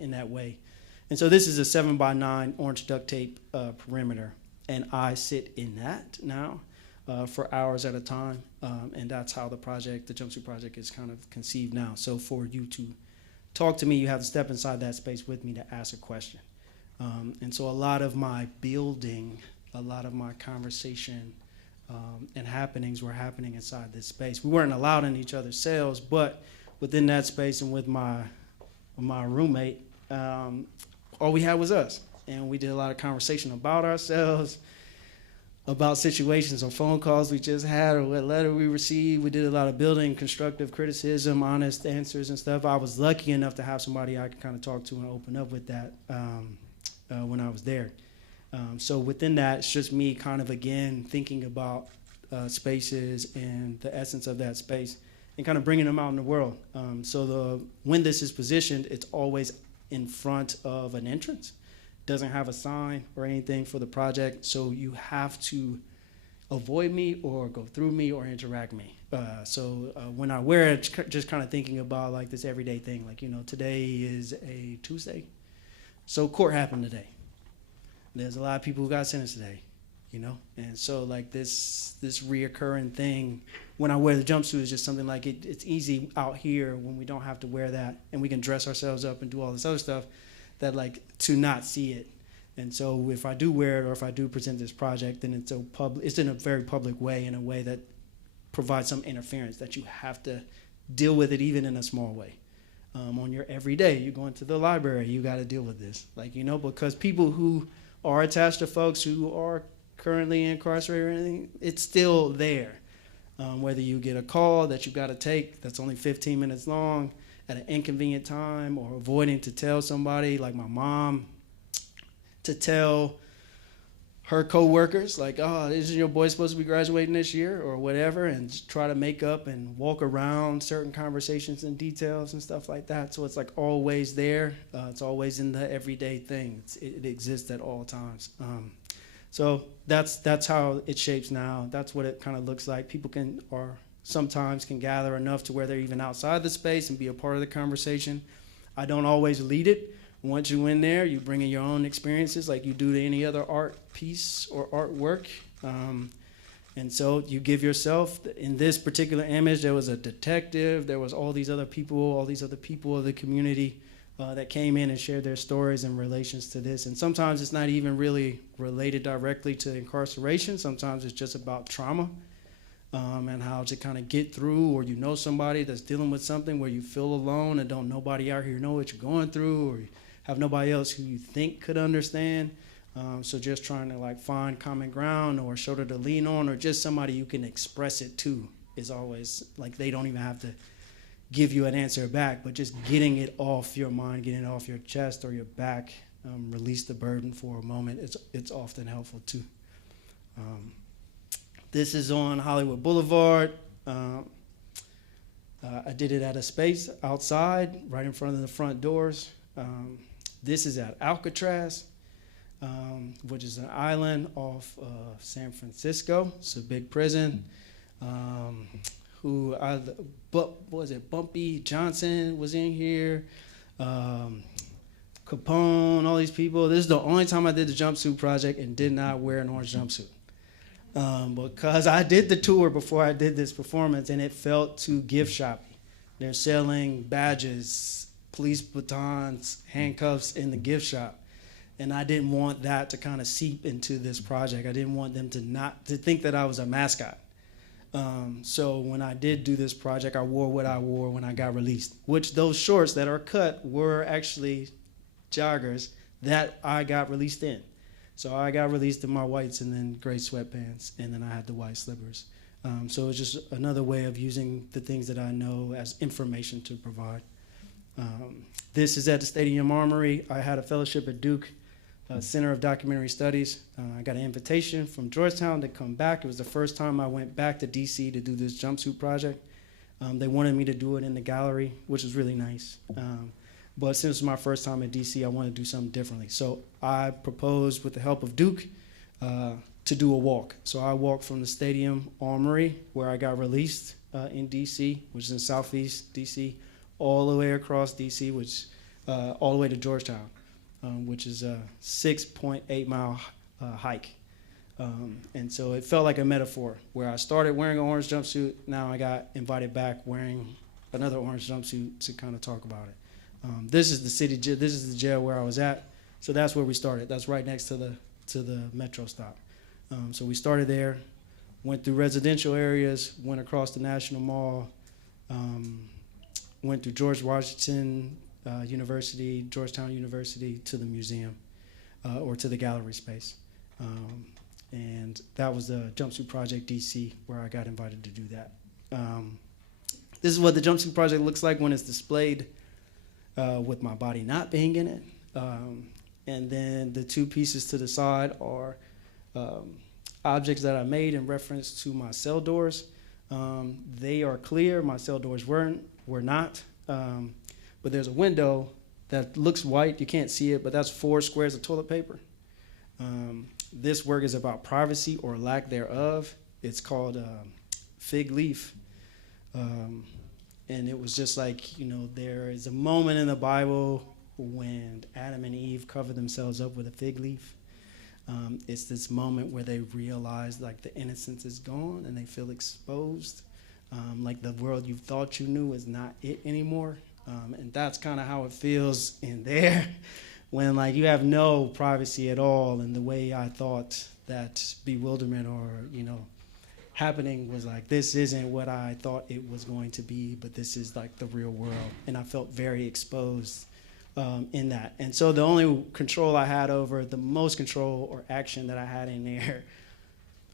in that way. And so this is a 7x9 orange duct tape perimeter, and I sit in that now for hours at a time, and that's how the Jumpsuit Project is kind of conceived now. So for you to talk to me, you have to step inside that space with me to ask a question. And so a lot of my building, a lot of my conversation and happenings were happening inside this space. We weren't allowed in each other's cells, but within that space and with my roommate, all we had was us. And we did a lot of conversation about ourselves, about situations or phone calls we just had or what letter we received. We did a lot of building, constructive criticism, honest answers and stuff. I was lucky enough to have somebody I could kind of talk to and open up with that when I was there. So within that, it's just me kind of, again, thinking about spaces and the essence of that space and kind of bringing them out in the world. So when this is positioned, it's always in front of an entrance. Doesn't have a sign or anything for the project, so you have to avoid me or go through me or interact me. So when I wear it, just kind of thinking about like this everyday thing, like, today is a Tuesday, so court happened today. There's a lot of people who got sentenced today, and so like this reoccurring thing when I wear the jumpsuit is just something like it's easy out here when we don't have to wear that and we can dress ourselves up and do all this other stuff, that like to not see it. And so if I do wear it or if I do present this project, then it's in a very public way, in a way that provides some interference that you have to deal with it even in a small way. On your everyday, you're going to the library, you got to deal with this, because people who are attached to folks who are currently incarcerated or anything, it's still there. Whether you get a call that you got to take that's only 15 minutes long at an inconvenient time, or avoiding to tell somebody, like my mom, to tell her coworkers, like, oh, isn't your boy supposed to be graduating this year or whatever, and try to make up and walk around certain conversations and details and stuff like that. So it's like always there. It's always in the everyday thing. It exists at all times. So that's how it shapes now. That's what it kind of looks like. People sometimes can gather enough to where they're even outside the space and be a part of the conversation. I don't always lead it. Once you're in there, you bring in your own experiences like you do to any other art piece or artwork. And so you give yourself, in this particular image, there was a detective, there was all these other people of the community that came in and shared their stories in relations to this. And sometimes it's not even really related directly to incarceration. Sometimes it's just about trauma. And how to kind of get through, or somebody that's dealing with something where you feel alone and don't nobody out here know what you're going through, or you have nobody else who you think could understand. So just trying to like find common ground or a shoulder to lean on, or just somebody you can express it to is always like, they don't even have to give you an answer back, but just getting it off your mind, getting it off your chest or your back, release the burden for a moment. It's often helpful too. This is on Hollywood Boulevard. I did it at a space outside, right in front of the front doors. This is at Alcatraz, which is an island off San Francisco. It's a big prison. Bumpy Johnson was in here. Capone, all these people. This is the only time I did the jumpsuit project and did not wear an orange jumpsuit. Because I did the tour before I did this performance, and it felt too gift shoppy. They're selling badges, police batons, handcuffs in the gift shop. And I didn't want that to kind of seep into this project. I didn't want them to think that I was a mascot. So when I did do this project, I wore what I wore when I got released, which those shorts that are cut were actually joggers that I got released in. So I got released in my whites and then gray sweatpants, and then I had the white slippers. So it's just another way of using the things that I know as information to provide. This is at the Stadium Armory. I had a fellowship at Duke Center of Documentary Studies. I got an invitation from Georgetown to come back. It was the first time I went back to DC to do this jumpsuit project. They wanted me to do it in the gallery, which was really nice. But since it was my first time at DC, I wanted to do something differently. So I proposed, with the help of Duke, to do a walk. So I walked from the Stadium Armory, where I got released in D.C., which is in southeast D.C., all the way across D.C., which all the way to Georgetown, which is a 6.8-mile hike. And so it felt like a metaphor, where I started wearing an orange jumpsuit. Now I got invited back wearing another orange jumpsuit to kind of talk about it. This is the city jail. This is the jail where I was at. So that's where we started. That's right next to the metro stop. So we started there, went through residential areas, went across the National Mall, went through George Washington University, Georgetown University, to the museum, or to the gallery space. And that was the Jumpsuit Project DC, where I got invited to do that. This is what the Jumpsuit Project looks like when it's displayed with my body not being in it. And then the two pieces to the side are objects that I made in reference to my cell doors. They are clear. My cell doors were not. But there's a window that looks white. You can't see it, but that's 4 squares of toilet paper. This work is about privacy or lack thereof. It's called Fig Leaf. And it was just like, there is a moment in the Bible when Adam and Eve cover themselves up with a fig leaf. It's this moment where they realize like the innocence is gone and they feel exposed. Like the world you thought you knew is not it anymore. And that's kind of how it feels in there when like you have no privacy at all. And the way I thought that bewilderment or, happening was like, this isn't what I thought it was going to be, but this is like the real world. And I felt very exposed in that. And so the only control I had over, the most control or action that I had in there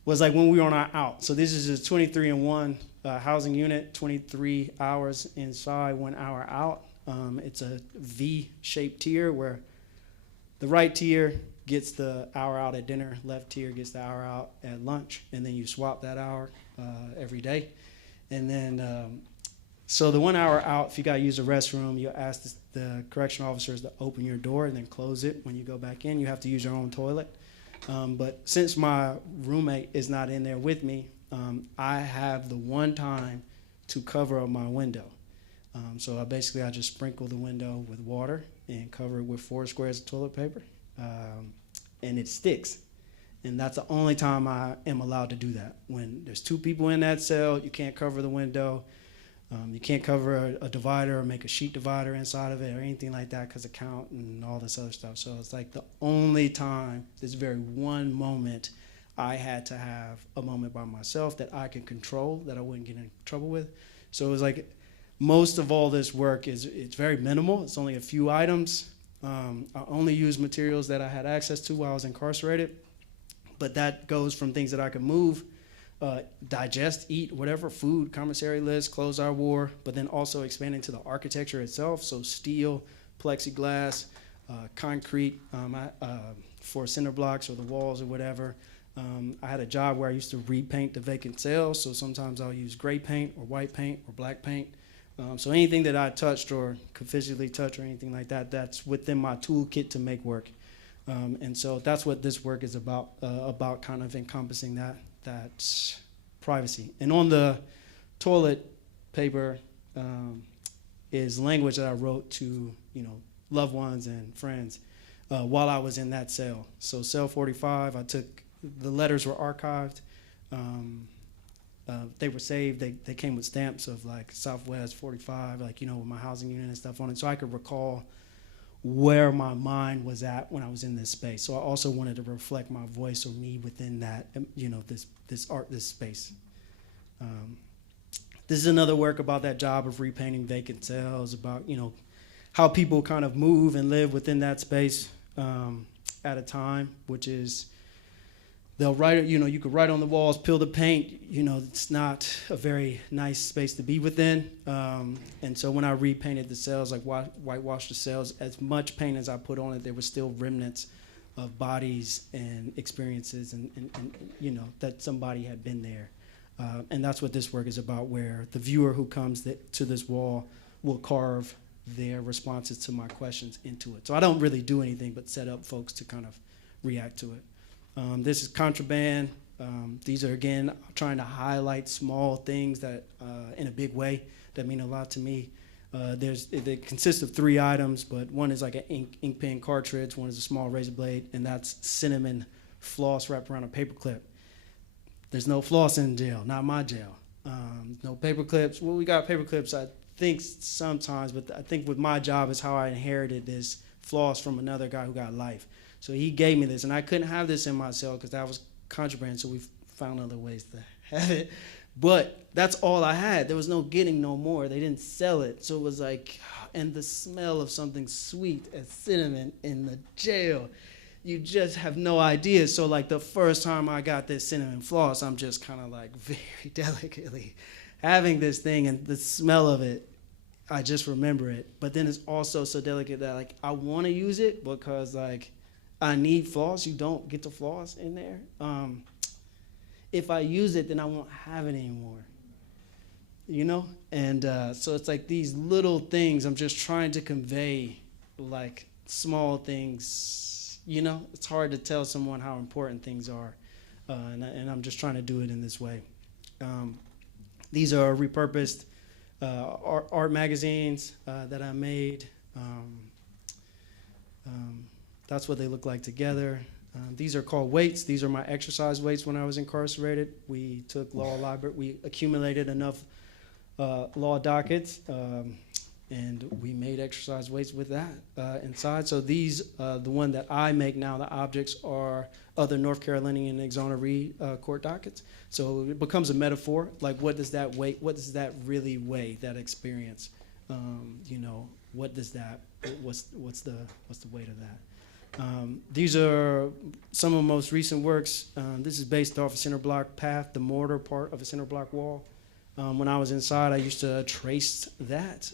was like when we were on our out. So this is a 23-in-1 housing unit, 23 hours inside, 1 hour out. It's a V-shaped tier where the right tier gets the hour out at dinner, left tier gets the hour out at lunch, and then you swap that hour every day. And then, so the 1 hour out, if you got to use the restroom, you ask the correctional officers to open your door and then close it. When you go back in, you have to use your own toilet. But since my roommate is not in there with me, I have the one time to cover up my window. So I just sprinkle the window with water and cover it with 4 squares of toilet paper. And it sticks. And that's the only time I am allowed to do that. When there's 2 people in that cell, you can't cover the window. You can't cover a divider or make a sheet divider inside of it or anything like that because of count and all this other stuff. So it's like the only time, this very one moment, I had to have a moment by myself that I can control, that I wouldn't get in trouble with. So it was like most of all this work it's very minimal. It's only a few items. I only use materials that I had access to while I was incarcerated, but that goes from things that I could move, digest, eat, whatever, food, commissary list, clothes I wore, but then also expanding to the architecture itself, so steel, plexiglass, concrete for cinder blocks or the walls or whatever. I had a job where I used to repaint the vacant cells, so sometimes I'll use gray paint or white paint or black paint. So anything that I touched or could physically touch or anything like that, that's within my toolkit to make work. And so that's what this work is about kind of encompassing that privacy. And on the toilet paper is language that I wrote to, loved ones and friends while I was in that cell. So cell 45, the letters were archived. They were saved. They came with stamps of like Southwest 45, with my housing unit and stuff on it. So I could recall where my mind was at when I was in this space. So I also wanted to reflect my voice or me within that, this space. This is another work about that job of repainting vacant cells, about, how people kind of move and live within that space at a time, which is, they'll write, you could write on the walls, peel the paint, it's not a very nice space to be within. And so when I repainted the cells, like whitewashed the cells, as much paint as I put on it, there were still remnants of bodies and experiences and that somebody had been there. And that's what this work is about, where the viewer who comes to this wall will carve their responses to my questions into it. So I don't really do anything but set up folks to kind of react to it. This is contraband. These are, again, trying to highlight small things that, in a big way, that mean a lot to me. It consists of 3 items, but one is like an ink pen cartridge, one is a small razor blade, and that's cinnamon floss wrapped around a paper clip. There's no floss in jail, not my jail. No paper clips. Well, we got paper clips, I think, sometimes, but I think with my job is how I inherited this floss from another guy who got life. So he gave me this, and I couldn't have this in my cell because that was contraband, so we found other ways to have it. But that's all I had. There was no getting no more. They didn't sell it. So it was like, and the smell of something sweet as cinnamon in the jail, you just have no idea. So like the first time I got this cinnamon floss, I'm just kind of like very delicately having this thing, and the smell of it, I just remember it. But then it's also so delicate that like I want to use it because like I need floss. You don't get the floss in there. If I use it, then I won't have it anymore, you know? And so it's like these little things I'm just trying to convey, like small things, you know? It's hard to tell someone how important things are, and I'm just trying to do it in this way. These are repurposed art magazines that I made. That's what they look like together. These are called weights. These are my exercise weights when I was incarcerated. We took law library. We accumulated enough law dockets, and we made exercise weights with that inside. So these, the one that I make now, the objects are other North Carolinian exonerated court dockets. So it becomes a metaphor. Like, what does that weigh? What does that really weigh? That experience, you know, what does that? What's the weight of that? These are some of the most recent works. This is based off a center block path, the mortar part of a center block wall. When I was inside, I used to trace that.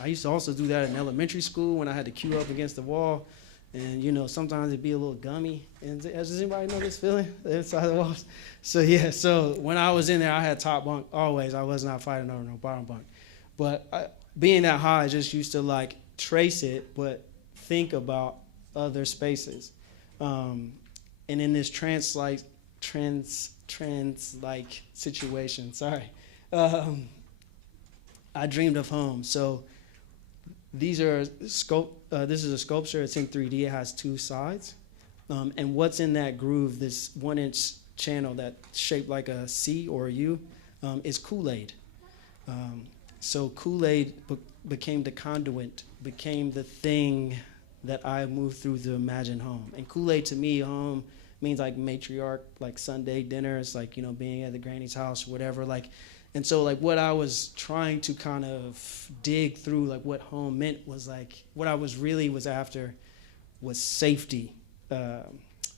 I used to also do that in elementary school when I had to queue up against the wall. And, you know, sometimes it'd be a little gummy. And does anybody know this feeling inside the walls? So, yeah, so when I was in there, I had top bunk always. I was not fighting over no bottom bunk. But being that high, I just used to, like, trace it, but think about other spaces. And in this trance-like situation, I dreamed of home. So these are this is a sculpture. It's in 3D. It has 2 sides. And what's in that groove, this 1-inch channel that's shaped like a C or a U, is Kool-Aid. So Kool-Aid became the conduit, became the thing that I moved through to imagine home. And Kool-Aid to me, home means like matriarch, like Sunday dinners, like, you know, being at the granny's house or whatever. Like, and so like what I was trying to kind of dig through, like what home meant was like, what I was after was safety.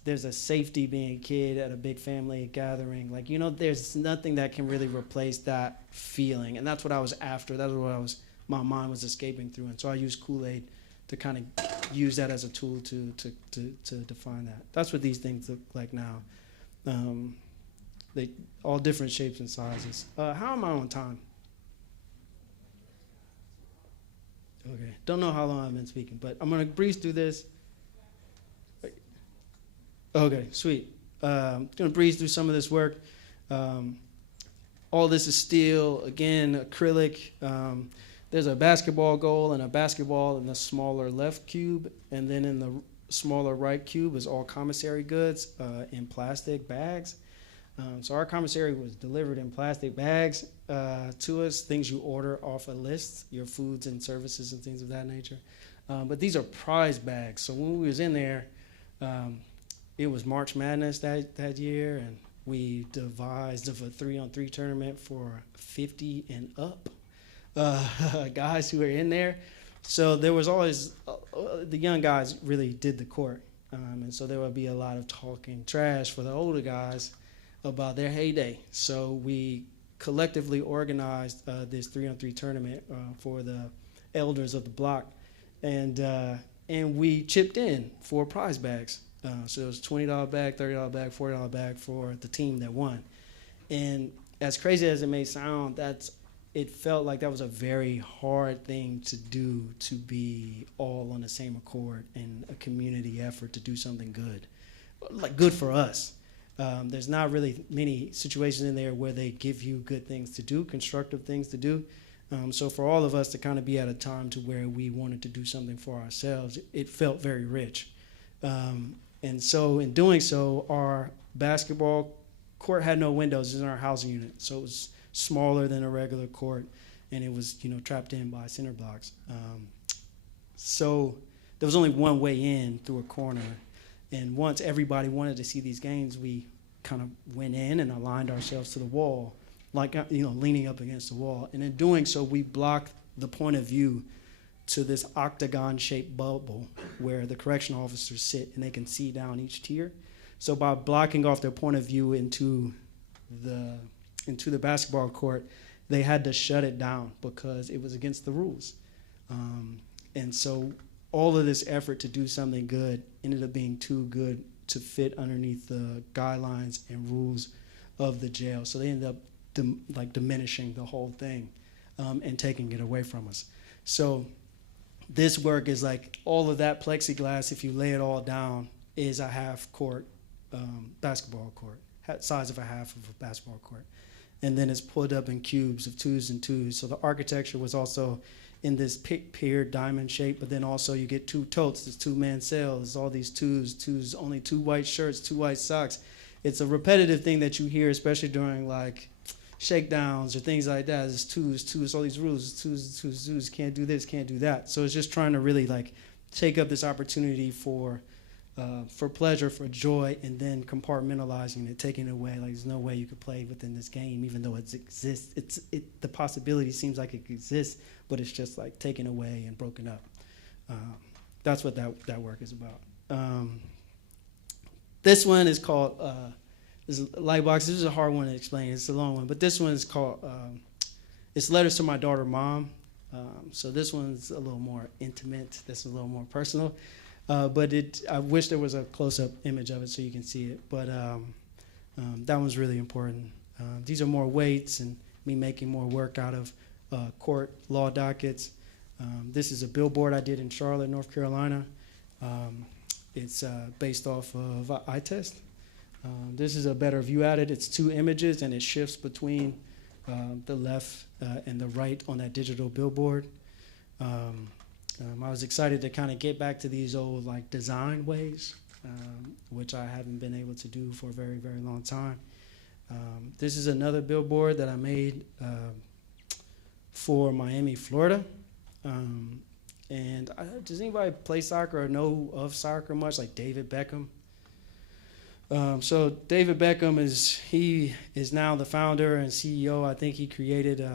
There's a safety being a kid at a big family gathering. Like, you know, there's nothing that can really replace that feeling. And that's what I was after. That's what my mind was escaping through. And so I used Kool-Aid to kind of use that as a tool to define that. That's what these things look like now. They all different shapes and sizes. How am I on time? Okay, don't know how long I've been speaking, but I'm gonna breeze through this. Okay, sweet. I'm gonna breeze through some of this work. All this is steel, again, acrylic. There's a basketball goal and a basketball in the smaller left cube, and then in the smaller right cube is all commissary goods in plastic bags. So our commissary was delivered in plastic bags to us, things you order off a list, your foods and services and things of that nature. But these are prize bags. So when we was in there, it was March Madness that year, and we devised of a 3-on-3 tournament for 50 and up. Guys who were in there. So there was always, the young guys really did the court. And so there would be a lot of talking trash for the older guys about their heyday. So we collectively organized this 3-on-3 tournament for the elders of the block. And we chipped in for prize bags. So it was $20 bag, $30 bag, $40 bag for the team that won. And as crazy as it may sound, it felt like that was a very hard thing to do, to be all on the same accord in a community effort to do something good. like good for us. There's not really many situations in there where they give you good things to do, constructive things to do. So for all of us to kind of be at a time to where we wanted to do something for ourselves, it felt very rich. And so in doing so, our basketball court had no windows in our housing unit. So it was smaller than a regular court, and it was, trapped in by cinder blocks. So there was only one way in through a corner. And once everybody wanted to see these games, we kind of went in and aligned ourselves to the wall, like, leaning up against the wall. And in doing so, we blocked the point of view to this octagon-shaped bubble where the correctional officers sit and they can see down each tier. So by blocking off their point of view into the basketball court, they had to shut it down because it was against the rules. And so all of this effort to do something good ended up being too good to fit underneath the guidelines and rules of the jail. So they ended up diminishing the whole thing and taking it away from us. So this work is like all of that plexiglass, if you lay it all down, is a half-court basketball court, size of a half of a basketball court. And then it's pulled up in cubes of 2s and 2s. So the architecture was also in this pier diamond shape, but then also you get 2 totes, there's 2-man cells, there's all these 2s, only 2 white shirts, 2 white socks. It's a repetitive thing that you hear, especially during like shakedowns or things like that. There's 2s, all these rules, 2s, can't do this, can't do that. So it's just trying to really like take up this opportunity for pleasure, for joy, and then compartmentalizing it, taking it away. Like there's no way you could play within this game, even though it exists. The possibility seems like it exists, but it's just like taken away and broken up. That's what that work is about. This one is called this Lightbox. This is a hard one to explain. It's a long one, but this one is called it's Letters to My Daughter, Mom. So this one's a little more intimate. That's a little more personal. But I wish there was a close-up image of it so you can see it. But that one's really important. These are more weights and me making more work out of court law dockets. This is a billboard I did in Charlotte, North Carolina. It's based off of iTest. This is a better view at it. It's 2 images, and it shifts between the left and the right on that digital billboard. I was excited to kind of get back to these old like design ways, which I haven't been able to do for a very, very long time. This is another billboard that I made for Miami, Florida. And does anybody play soccer or know of soccer much, like David Beckham? So David Beckham is now the founder and CEO. I think he created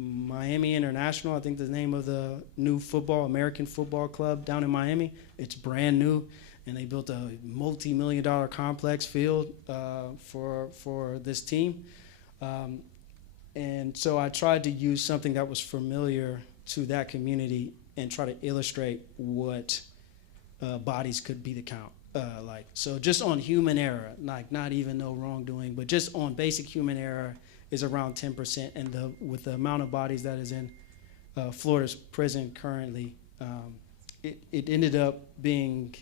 Miami International, I think the name of the new American football club down in Miami. It's brand new, and they built a multi-million-dollar complex field for this team. And so I tried to use something that was familiar to that community and try to illustrate what bodies could be the count. So just on human error, like not even no wrongdoing, but just on basic human error is around 10%, and with the amount of bodies that is in Florida's prison currently, it ended up being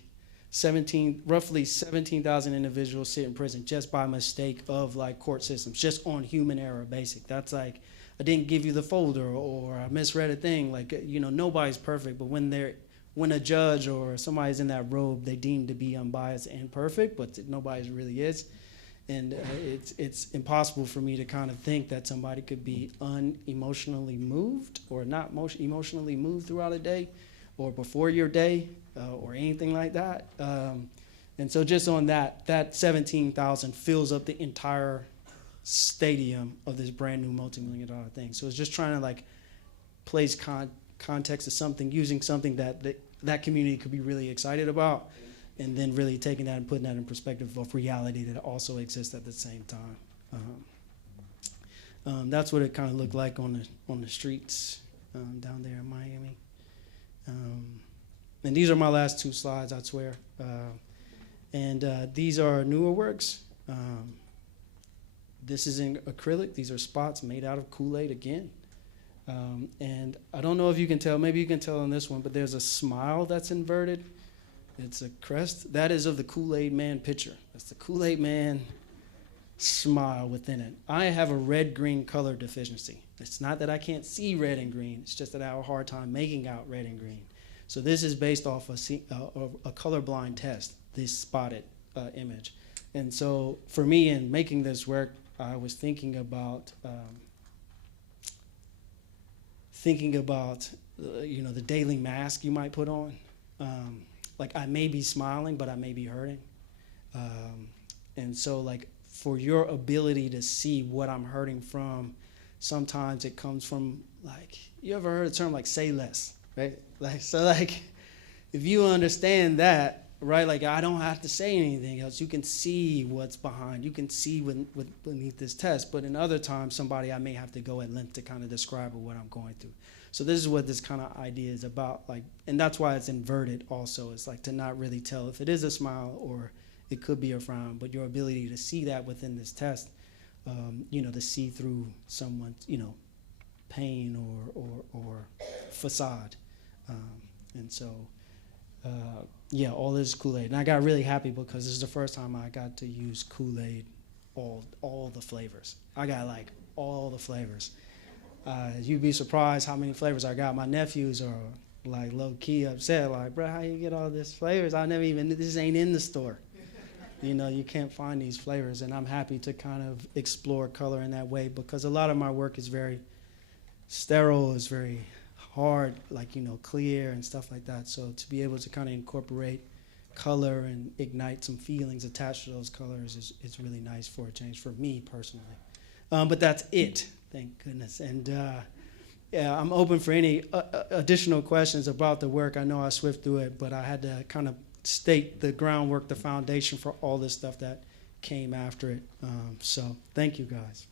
roughly 17,000 individuals sit in prison just by mistake of like court systems, just on human error basic. That's like, I didn't give you the folder, or I misread a thing. Like, nobody's perfect, but when a judge or somebody's in that robe, they deem to be unbiased and perfect, but nobody really is. And it's impossible for me to kind of think that somebody could be unemotionally moved or not emotionally moved throughout a day or before your day or anything like that. And so just on that 17,000 fills up the entire stadium of this brand new multi-million-dollar thing. So it's just trying to like place context to something, using something that community could be really excited about, and then really taking that and putting that in perspective of reality that also exists at the same time. That's what it kind of looked like on the streets down there in Miami. And these are my last 2 slides, I swear. And these are newer works. This is in acrylic. These are spots made out of Kool-Aid again. And I don't know if you can tell, maybe you can tell on this one, but there's a smile that's inverted. It's a crest. That is of the Kool-Aid Man picture. That's the Kool-Aid Man smile within it. I have a red-green color deficiency. It's not that I can't see red and green. It's just that I have a hard time making out red and green. So this is based off a colorblind test, this spotted image. And so for me in making this work, I was thinking about the daily mask you might put on. Like I may be smiling, but I may be hurting. And so like for your ability to see what I'm hurting from, sometimes it comes from like, you ever heard a term like say less, right? Like, so like, if you understand that, right, like I don't have to say anything else. You can see what's behind. You can see beneath this test. But in other times, somebody I may have to go at length to kind of describe what I'm going through. So this is what this kind of idea is about. Like, and that's why it's inverted also. It's like to not really tell if it is a smile or it could be a frown, but your ability to see that within this test, to see through someone's, pain or facade. And so, all this Kool-Aid. And I got really happy because this is the first time I got to use Kool-Aid, all the flavors. I got like all the flavors. You'd be surprised how many flavors I got. My nephews are like low-key upset, like, bro, how you get all these flavors? This ain't in the store. You can't find these flavors. And I'm happy to kind of explore color in that way because a lot of my work is very sterile, is very hard, like, clear and stuff like that. So to be able to kind of incorporate color and ignite some feelings attached to those colors is really nice for a change for me personally. But that's it, thank goodness. And I'm open for any additional questions about the work. I know I swift through it, but I had to kind of state the groundwork, the foundation for all this stuff that came after it. So thank you guys.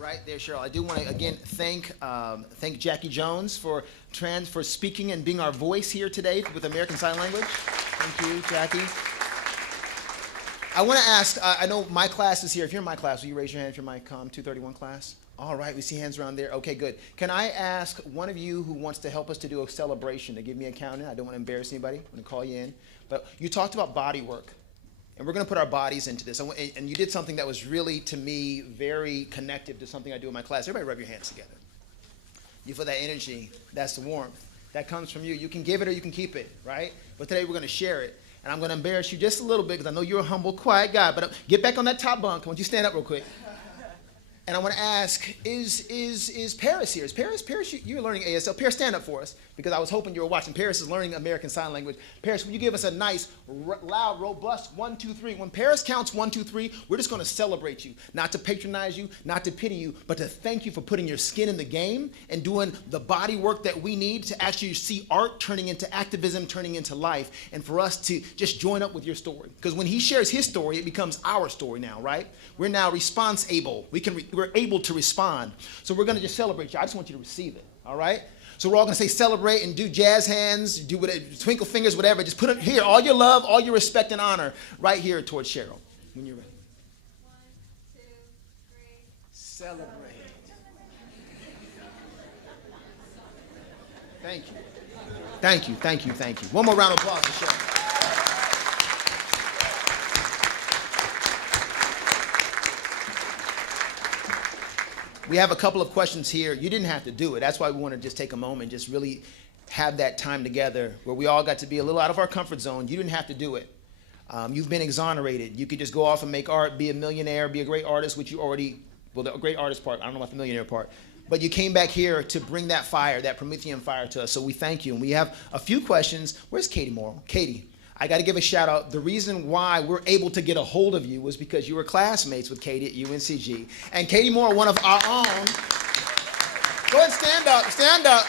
Right there, Sherrill. I do want to again thank Jackie Jones for speaking and being our voice here today with American Sign Language. Thank you, Jackie. I want to ask. I know my class is here. If you're in my class, will you raise your hand if you're my COM 231 class? All right, we see hands around there. Okay, good. Can I ask one of you who wants to help us to do a celebration to give me a count in? I don't want to embarrass anybody. I'm going to call you in. But you talked about body work. And we're going to put our bodies into this. And you did something that was really, to me, very connective to something I do in my class. Everybody rub your hands together. You feel that energy. That's the warmth. That comes from you. You can give it or you can keep it, right? But today we're going to share it. And I'm going to embarrass you just a little bit because I know you're a humble, quiet guy. But get back on that top bunk. I want you to stand up real quick. And I want to ask, is Paris here? Is Paris, you're learning ASL. Paris, stand up for us, because I was hoping you were watching. Paris is learning American Sign Language. Paris, will you give us a nice, loud, robust 1, 2, 3? When Paris counts 1, 2, 3, we're just going to celebrate you, not to patronize you, not to pity you, but to thank you for putting your skin in the game and doing the body work that we need to actually see art turning into activism, turning into life, and for us to just join up with your story. Because when he shares his story, it becomes our story now, right? We're now response-able. We're able to respond. So we're going to just celebrate you. I just want you to receive it, all right? So we're all going to say celebrate and do jazz hands, do whatever, twinkle fingers, whatever. Just put it here, all your love, all your respect and honor right here towards Sherrill when you're ready. 1, 2, 3. Celebrate. Thank you. Thank you, thank you, thank you. One more round of applause for Sherrill. We have a couple of questions here. You didn't have to do it. That's why we want to just take a moment, just really have that time together where we all got to be a little out of our comfort zone. You didn't have to do it. You've been exonerated. You could just go off and make art, be a millionaire, be a great artist, which you already, well, the great artist part, I don't know about the millionaire part. But you came back here to bring that fire, that Promethean fire to us. So we thank you. And we have a few questions. Where's Katie Morrill? Katie. I got to give a shout out. The reason why we're able to get a hold of you was because you were classmates with Katie at UNCG. And Katie Morrill, one of our own. Go ahead, stand up, stand up.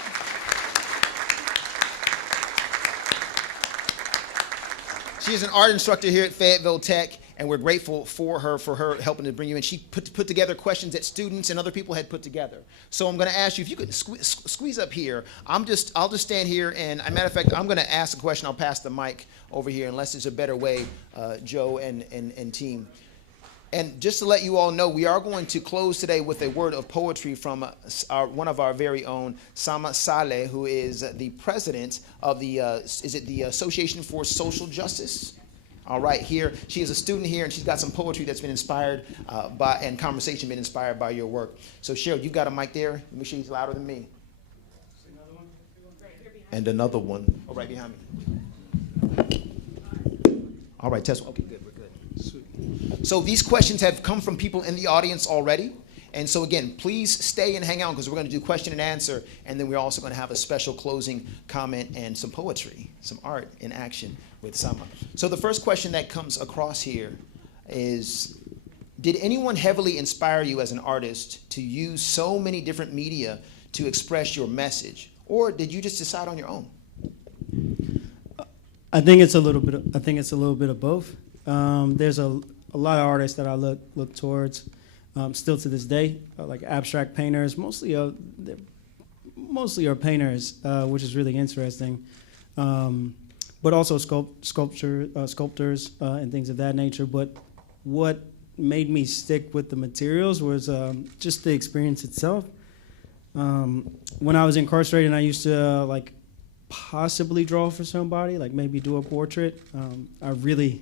She is an art instructor here at Fayetteville Tech, and we're grateful for her helping to bring you in. She put together questions that students and other people had put together. So I'm going to ask you if you could squeeze up here. I'll just stand here, and as a matter of fact, I'm going to ask a question. I'll pass the mic over here, unless there's a better way, Joe and team. And just to let you all know, we are going to close today with a word of poetry from one of our very own, Sama Saleh, who is the president of the Association for Social Justice? All right, here, she is a student here, and she's got some poetry that's been inspired and conversation been inspired by your work. So, Sherrill, you've got a mic there. Make sure he's louder than me. And another one. Oh, right behind me. All right, test. Okay, good. We're good. Sweet. So these questions have come from people in the audience already. And so again, please stay and hang out because we're going to do question and answer. And then we're also going to have a special closing comment and some poetry, some art in action with Sama. So the first question that comes across here is, did anyone heavily inspire you as an artist to use so many different media to express your message? Or did you just decide on your own? I think it's a little bit. I think it's a little bit of both. There's a lot of artists that I look towards still to this day, like abstract painters. Mostly are painters, which is really interesting. But also sculptors and things of that nature. But what made me stick with the materials was just the experience itself. When I was incarcerated, I used to possibly draw for somebody, like maybe do a portrait. I really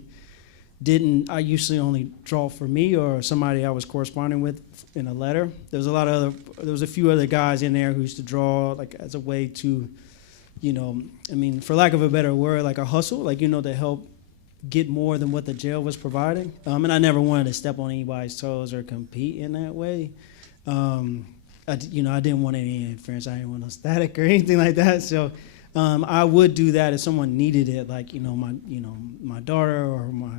didn't. I usually only draw for me or somebody I was corresponding with in a letter. There was a few other guys in there who used to draw as a way to, for lack of a better word, like a hustle, to help get more than what the jail was providing. And I never wanted to step on anybody's toes or compete in that way. I didn't want any interference. I didn't want no static or anything like that. So I would do that if someone needed it, my daughter or my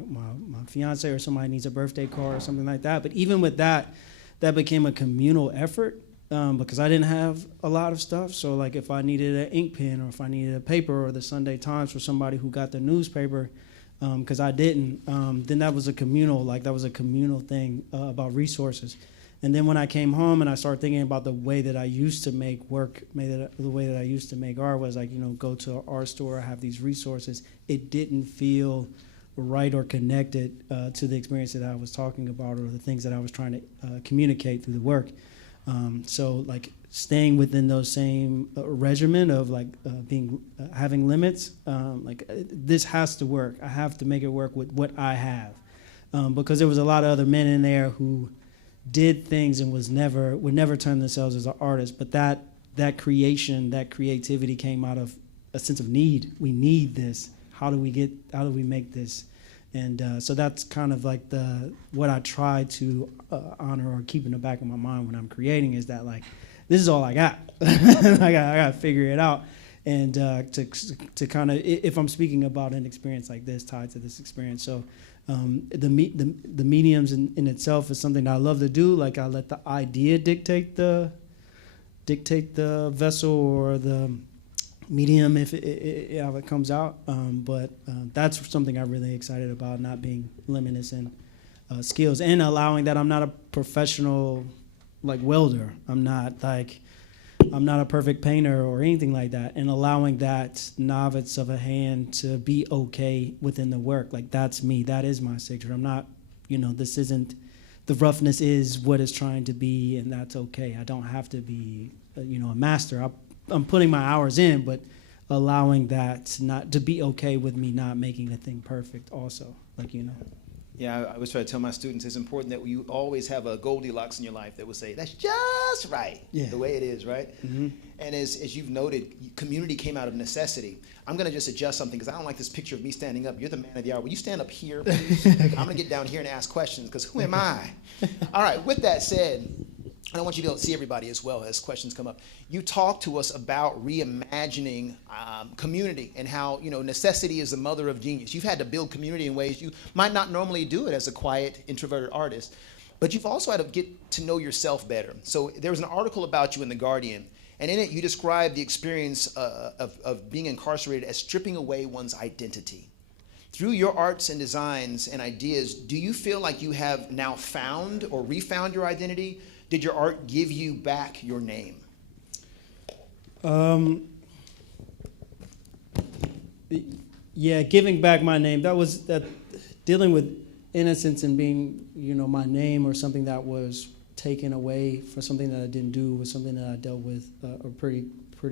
fiance or somebody needs a birthday card or something like that. But even with that became a communal effort because I didn't have a lot of stuff. So if I needed an ink pen or if I needed a paper or the Sunday Times for somebody who got the newspaper, because I didn't, then that was a communal thing about resources. And then when I came home and I started thinking about the way that I used to make work, the way that I used to make art was go to an art store, have these resources. It didn't feel right or connected to the experience that I was talking about or the things that I was trying to communicate through the work. So staying within those same regimen of having limits, this has to work. I have to make it work with what I have, because there was a lot of other men in there who did things and would never term themselves as an artist, but that creativity came out of a sense of need. We need this. How do we make this? And so that's kind of what I try to honor or keep in the back of my mind when I'm creating is that this is all I got. I got to figure it out. And to kind of, if I'm speaking about an experience like this tied to this experience, so the mediums in itself is something that I love to do. I let the idea dictate the vessel or the medium if it comes out. But that's something I'm really excited about, not being limitless in skills and allowing that I'm not a professional welder. I'm not a perfect painter or anything like that, and allowing that novice of a hand to be okay within the work. That's me. That is my signature. I'm not, this isn't, the roughness is what it's trying to be, and that's okay. I don't have to be, a master. I'm putting my hours in, but allowing that not to be okay with me not making the thing perfect also, Yeah, I always try to tell my students it's important that you always have a Goldilocks in your life that will say, that's just right, the way it is, right? Mm-hmm. And as you've noted, community came out of necessity. I'm going to just adjust something because I don't like this picture of me standing up. You're the man of the hour. Will you stand up here, please? I'm going to get down here and ask questions because who am I? All right, with that said, I want you to be able to see everybody as well as questions come up. You talked to us about reimagining community and how necessity is the mother of genius. You've had to build community in ways you might not normally do it as a quiet, introverted artist, but you've also had to get to know yourself better. So there was an article about you in The Guardian, and in it you described the experience of being incarcerated as stripping away one's identity. Through your arts and designs and ideas, do you feel like you have now found or refound your identity? Did your art give you back your name? Yeah, giving back my name. That dealing with innocence in being, my name or something that was taken away for something that I didn't do was something that I dealt with a pretty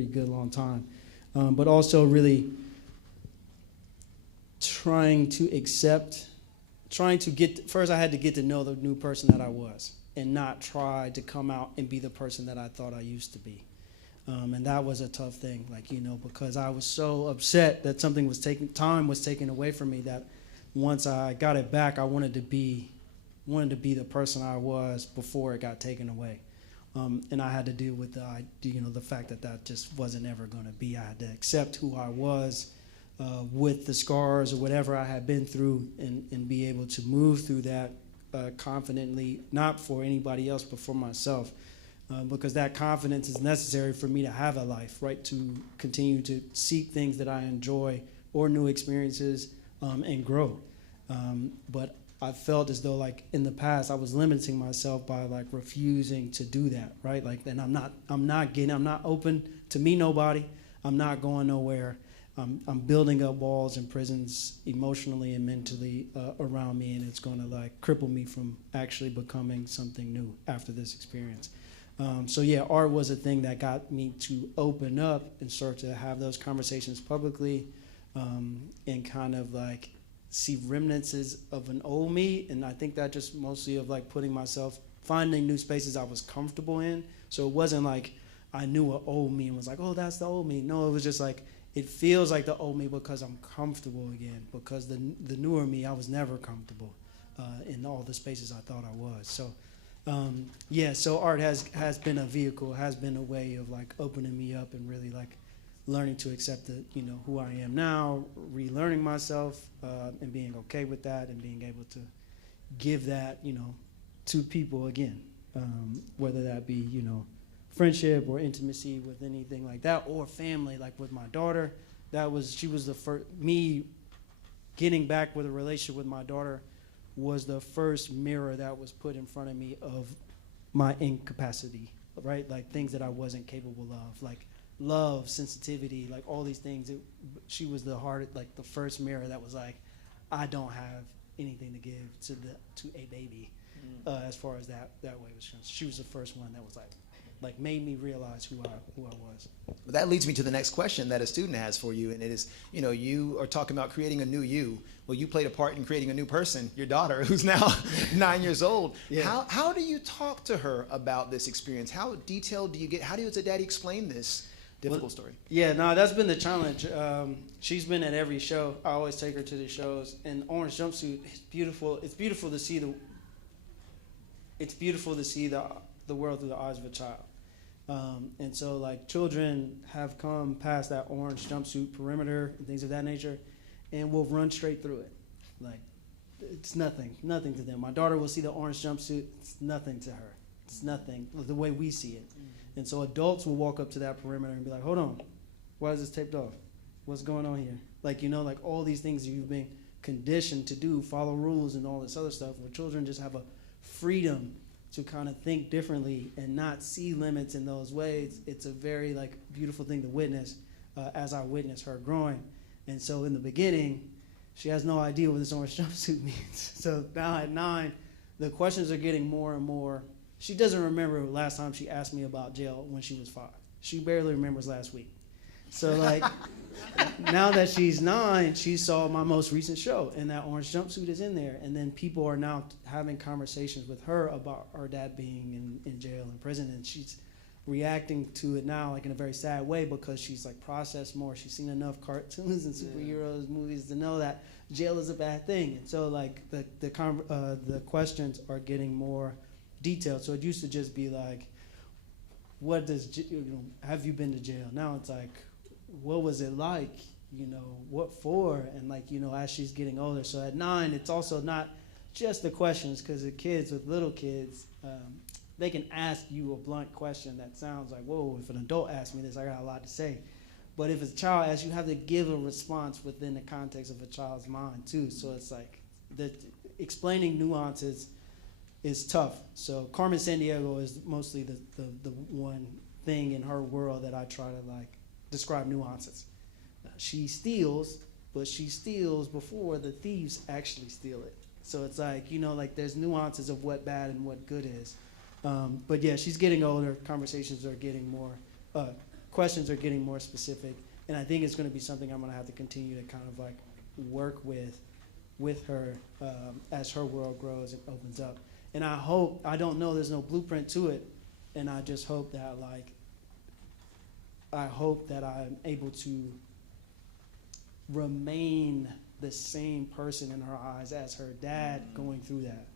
good long time. But also really trying to first I had to get to know the new person that I was and not try to come out and be the person that I thought I used to be. And that was a tough thing, because I was so upset that time was taken away from me, that once I got it back, I wanted to be the person I was before it got taken away. And I had to deal with the fact that just wasn't ever going to be. I had to accept who I was with the scars or whatever I had been through, and be able to move through that confidently, not for anybody else, but for myself. Because that confidence is necessary for me to have a life, right? To continue to seek things that I enjoy or new experiences and grow. But I felt as though, in the past, I was limiting myself by refusing to do that, right? And I'm not open to meet nobody. I'm not going nowhere. I'm building up walls and prisons emotionally and mentally around me, and it's going to cripple me from actually becoming something new after this experience. Art was a thing that got me to open up and start to have those conversations publicly, and kind of see remnants of an old me. And I think that just mostly of finding new spaces I was comfortable in. So it wasn't I knew an old me and was oh, that's the old me. No, it was just it feels like the old me because I'm comfortable again, because the newer me, I was never comfortable in all the spaces I thought I was. So so art has been a vehicle, has been a way of opening me up and really learning to accept who I am now, relearning myself, and being okay with that, and being able to give that to people again, whether that be friendship or intimacy with anything like that, or family, with my daughter. She was the first. Me getting back with a relationship with my daughter was the first mirror that was put in front of me of my incapacity, right? Things that I wasn't capable of, love, sensitivity, all these things. She was the first mirror that was I don't have anything to give to a baby, as far as that way was concerned. She was the first one that was made me realize who I was. Well, that leads me to the next question that a student has for you, and it is, you are talking about creating a new you. Well, you played a part in creating a new person, your daughter, who's now 9 years old. Yeah. How do you talk to her about this experience? How detailed do you get? How do you as a daddy explain this difficult story? Yeah, no, that's been the challenge. She's been at every show. I always take her to the shows. And Orange Jumpsuit is beautiful. It's beautiful to see the world through the eyes of a child. And so children have come past that orange jumpsuit perimeter and things of that nature, and will run straight through it. It's nothing to them. My daughter will see the orange jumpsuit, it's nothing to her. It's nothing, the way we see it. Mm-hmm. And so adults will walk up to that perimeter and be hold on, why is this taped off? What's going on here? All these things you've been conditioned to do, follow rules and all this other stuff, where children just have a freedom to kind of think differently and not see limits in those ways. It's a very beautiful thing to witness, as I witness her growing. And so in the beginning, she has no idea what this orange jumpsuit means. So now at 9, the questions are getting more and more. She doesn't remember the last time she asked me about jail when she was 5. She barely remembers last week. So now that she's 9, she saw my most recent show, and that orange jumpsuit is in there. And then people are now having conversations with her about her dad being in jail and prison, and she's reacting to it now in a very sad way, because she's processed more. She's seen enough cartoons and superheroes movies to know that jail is a bad thing. And so the questions are getting more detailed. So it used to just be what does have you been to jail? Now it's what was it like? What for? And as she's getting older. So at 9, it's also not just the questions, because the kids, with little kids, they can ask you a blunt question that sounds whoa, if an adult asks me this, I got a lot to say. But if a child asks, you have to give a response within the context of a child's mind too. So it's explaining nuances is tough. So Carmen Sandiego is mostly the one thing in her world that I try to describe nuances. She steals, but she steals before the thieves actually steal it. So it's like, you know, like there's nuances of what bad and what good is. But yeah, she's getting older. Conversations are getting more, questions are getting more specific. And I think it's going to be something I'm going to have to continue to kind of like work with her as her world grows and opens up. And I hope, I don't know, there's no blueprint to it. And I just hope that like, I hope that I'm able to remain the same person in her eyes as her dad going through that,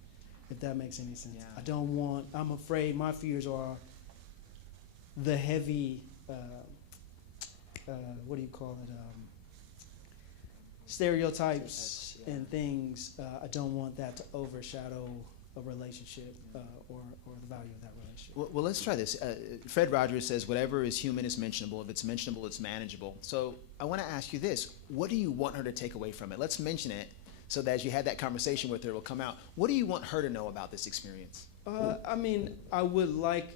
if that makes any sense. Yeah. I don't want, I'm afraid my fears are the heavy, what do you call it, stereotypes and things. I don't want that to overshadow a relationship or the value of that relationship. Well, let's try this. Fred Rogers says, whatever is human is mentionable. If it's mentionable, it's manageable. So I want to ask you this. What do you want her to take away from it? Let's mention it so that as you have that conversation with her, it will come out. What do you want her to know about this experience? I mean, I would like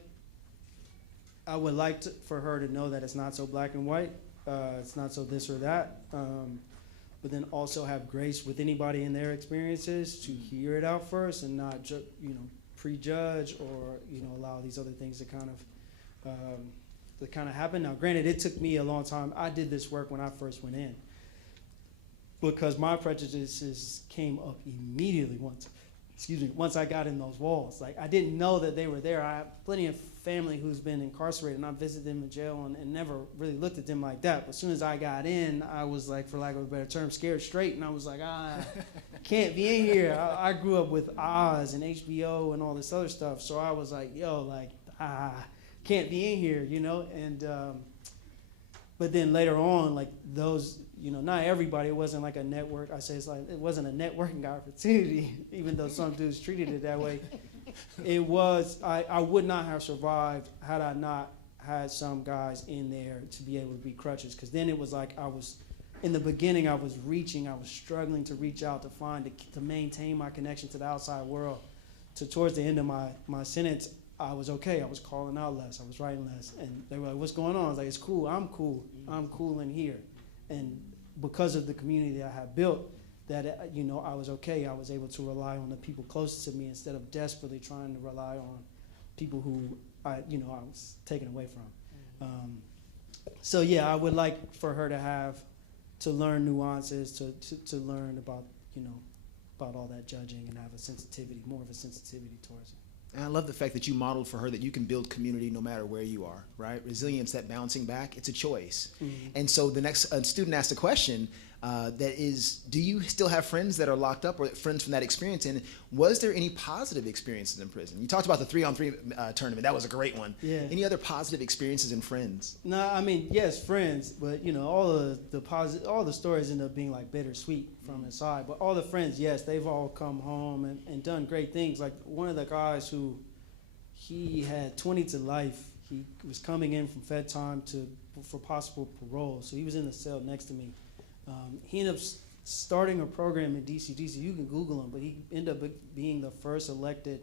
for her to know that it's not so black and white. It's not so this or that. But then also have grace with anybody in their experiences to hear it out first and not prejudge or allow these other things to kind of happen. Now, granted, it took me a long time. I did this work when I first went in because my prejudices came up immediately once I got in those walls. Like, I didn't know that they were there. I have plenty of family who's been incarcerated, and I visited them in jail and never really looked at them like that. But as soon as I got in, I was like, for lack of a better term, scared straight, and I was like, can't be in here. I grew up with Oz and HBO and all this other stuff, so I was like, can't be in here, and but then later on, like those, not everybody, it wasn't like a network. I say it's like, it wasn't a networking opportunity, even though some dudes treated it that way. It was, I would not have survived had I not had some guys in there to be able to be crutches. Because then it was like in the beginning, I was struggling to reach out to maintain my connection to the outside world. Towards the end of my sentence, I was okay. I was calling out less. I was writing less. And they were like, what's going on? I was like, it's cool. I'm cool. I'm cool in here. And because of the community that I had built, that I was okay. I was able to rely on the people closest to me instead of desperately trying to rely on people who I was taken away from. So yeah, I would like for her to learn nuances, to learn about about all that judging and have more of a sensitivity towards it. And I love the fact that you modeled for her that you can build community no matter where you are, right? Resilience, that bouncing back, it's a choice. Mm-hmm. And so the next student asked a question that is, do you still have friends that are locked up or friends from that experience? And was there any positive experiences in prison? You talked about the 3-on-3 tournament. That was a great one. Yeah. Any other positive experiences in friends? No, I mean, yes, friends, but all the stories end up being like bittersweet from inside. But all the friends, yes, they've all come home and done great things. Like one of the guys who, he had 20 to life. He was coming in from Fed time for possible parole. So he was in the cell next to me. He ended up starting a program in DC. You can Google him, but he ended up being the first elected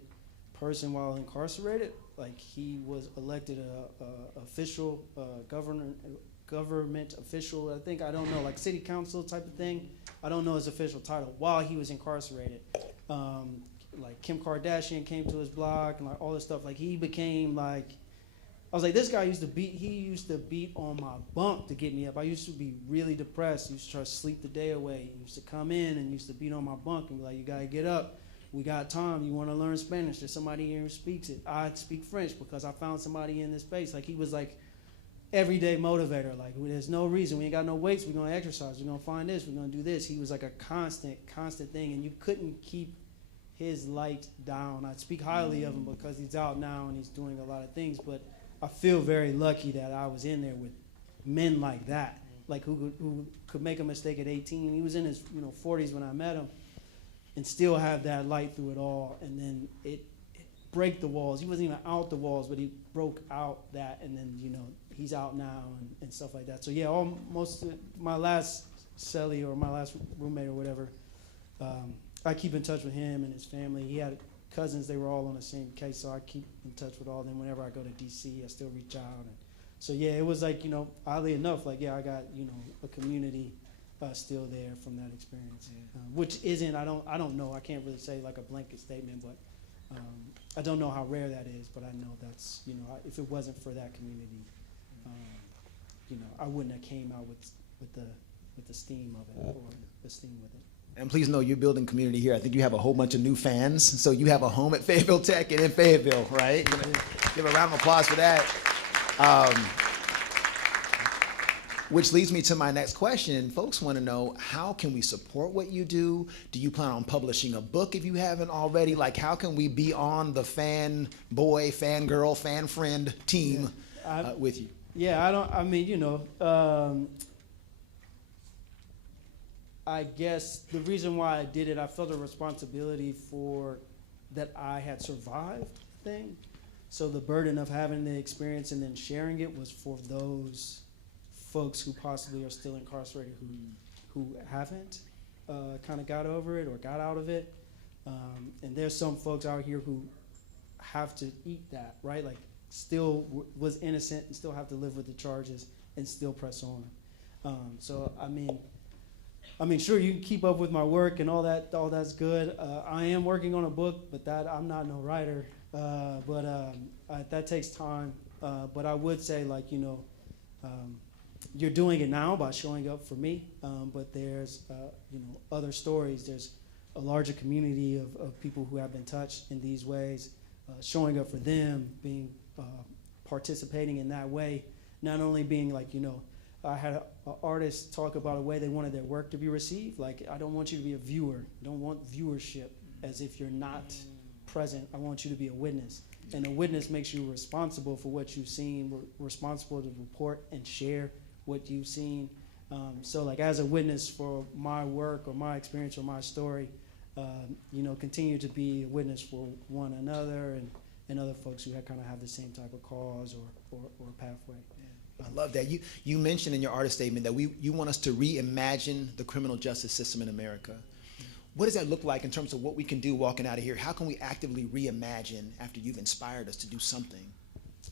person while incarcerated. Like he was elected a official, government official. I don't know, like city council type of thing. I don't know his official title while he was incarcerated. Like Kim Kardashian came to his block and like all this stuff. Like he became like. I was like, this guy used to beat on my bunk to get me up. I used to be really depressed. I used to try to sleep the day away. He used to come in and used to beat on my bunk and be like, you got to get up. We got time. You want to learn Spanish? There's somebody here who speaks it. I speak French because I found somebody in this space. Like he was like everyday motivator. Like there's no reason. We ain't got no weights. We're going to exercise. We're going to find this. We're going to do this. He was like a constant thing. And you couldn't keep his light down. I speak highly of him because he's out now and he's doing a lot of things. But I feel very lucky that I was in there with men like that, like who could make a mistake at 18. He was in his 40s when I met him, and still have that light through it all. And then it break the walls. He wasn't even out the walls, but he broke out that, and then he's out now and stuff like that. So yeah, my last cellie or my last roommate or whatever, I keep in touch with him and his family. He had cousins, they were all on the same case, so I keep in touch with all of them. Whenever I go to DC, I still reach out. And so yeah, it was like, oddly enough, like yeah, I got, a community still there from that experience, which isn't, I don't know, I can't really say like a blanket statement, but I don't know how rare that is, but I know that's, if it wasn't for that community, I wouldn't have came out with the steam of it, or the steam with it. And please know you're building community here. I think you have a whole bunch of new fans. So you have a home at Fayetteville Tech and in Fayetteville, right? Give a round of applause for that. Which leads me to my next question. Folks want to know, how can we support what you do? Do you plan on publishing a book if you haven't already? Like, how can we be on the fan boy, fan girl, fan friend team with you? Yeah, I guess the reason why I did it, I felt a responsibility for that I had survived thing. So the burden of having the experience and then sharing it was for those folks who possibly are still incarcerated who haven't kind of got over it or got out of it. And there's some folks out here who have to eat that, right? Like still was innocent and still have to live with the charges and still press on. So I mean, sure, you can keep up with my work and all that's good. I am working on a book, but I'm not no writer. That takes time. But I would say, like, you're doing it now by showing up for me. But there's, other stories. There's a larger community of people who have been touched in these ways, showing up for them, being participating in that way, not only being like, I had an artist talk about a way they wanted their work to be received. Like, I don't want you to be a viewer. I don't want viewership as if you're not present. I want you to be a witness. And a witness makes you responsible for what you've seen, responsible to report and share what you've seen. So like as a witness for my work or my experience or my story, continue to be a witness for one another and other folks who kind of have the same type of cause or pathway. I love that. You mentioned in your artist statement that you want us to reimagine the criminal justice system in America. What does that look like in terms of what we can do walking out of here? How can we actively reimagine after you've inspired us to do something?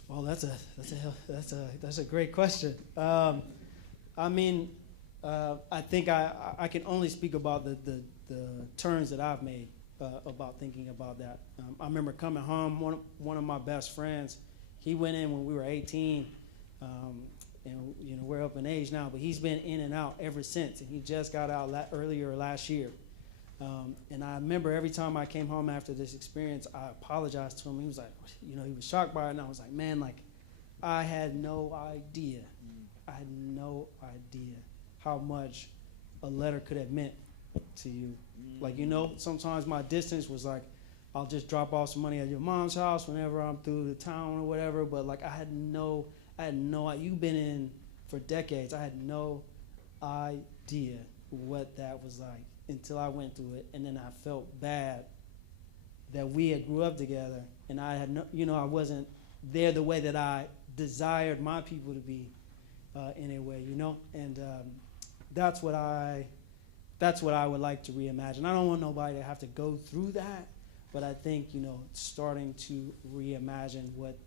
Well, that's a great question. I think I can only speak about the turns that I've made about thinking about that. I remember coming home. One of my best friends, he went in when we were 18. And we're up in age now, but he's been in and out ever since, and he just got out earlier last year. And I remember every time I came home after this experience, I apologized to him. He was like, he was shocked by it, and I was like, man, like, I had no idea. I had no idea how much a letter could have meant to you. Like, sometimes my distance was like, I'll just drop off some money at your mom's house whenever I'm through the town or whatever, but like I had no idea. You've been in for decades. I had no idea what that was like until I went through it, and then I felt bad that we had grew up together, and I had I wasn't there the way that I desired my people to be in a way, and that's what I would like to reimagine. I don't want nobody to have to go through that, but I think starting to reimagine what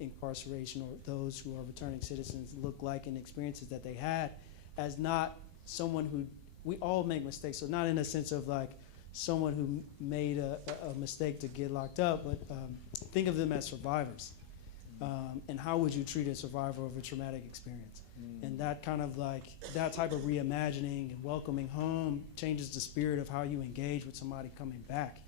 incarceration or those who are returning citizens look like and experiences that they had as not someone who, we all make mistakes, so not in a sense of like someone who made a mistake to get locked up, but think of them as survivors. And how would you treat a survivor of a traumatic experience? And that kind of like, that type of reimagining and welcoming home changes the spirit of how you engage with somebody coming back.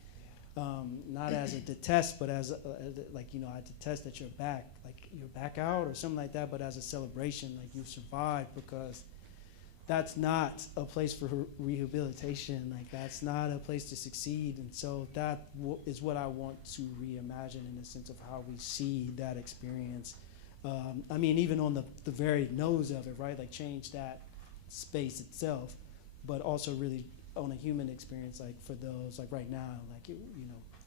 Not as a detest, but as I detest that you're back, like you're back out or something like that, but as a celebration, like you survived, because that's not a place for rehabilitation. Like that's not a place to succeed. And so that is what I want to reimagine in the sense of how we see that experience. Even on the very nose of it, right? Like change that space itself, but also really on a human experience, like for those, like right now, like,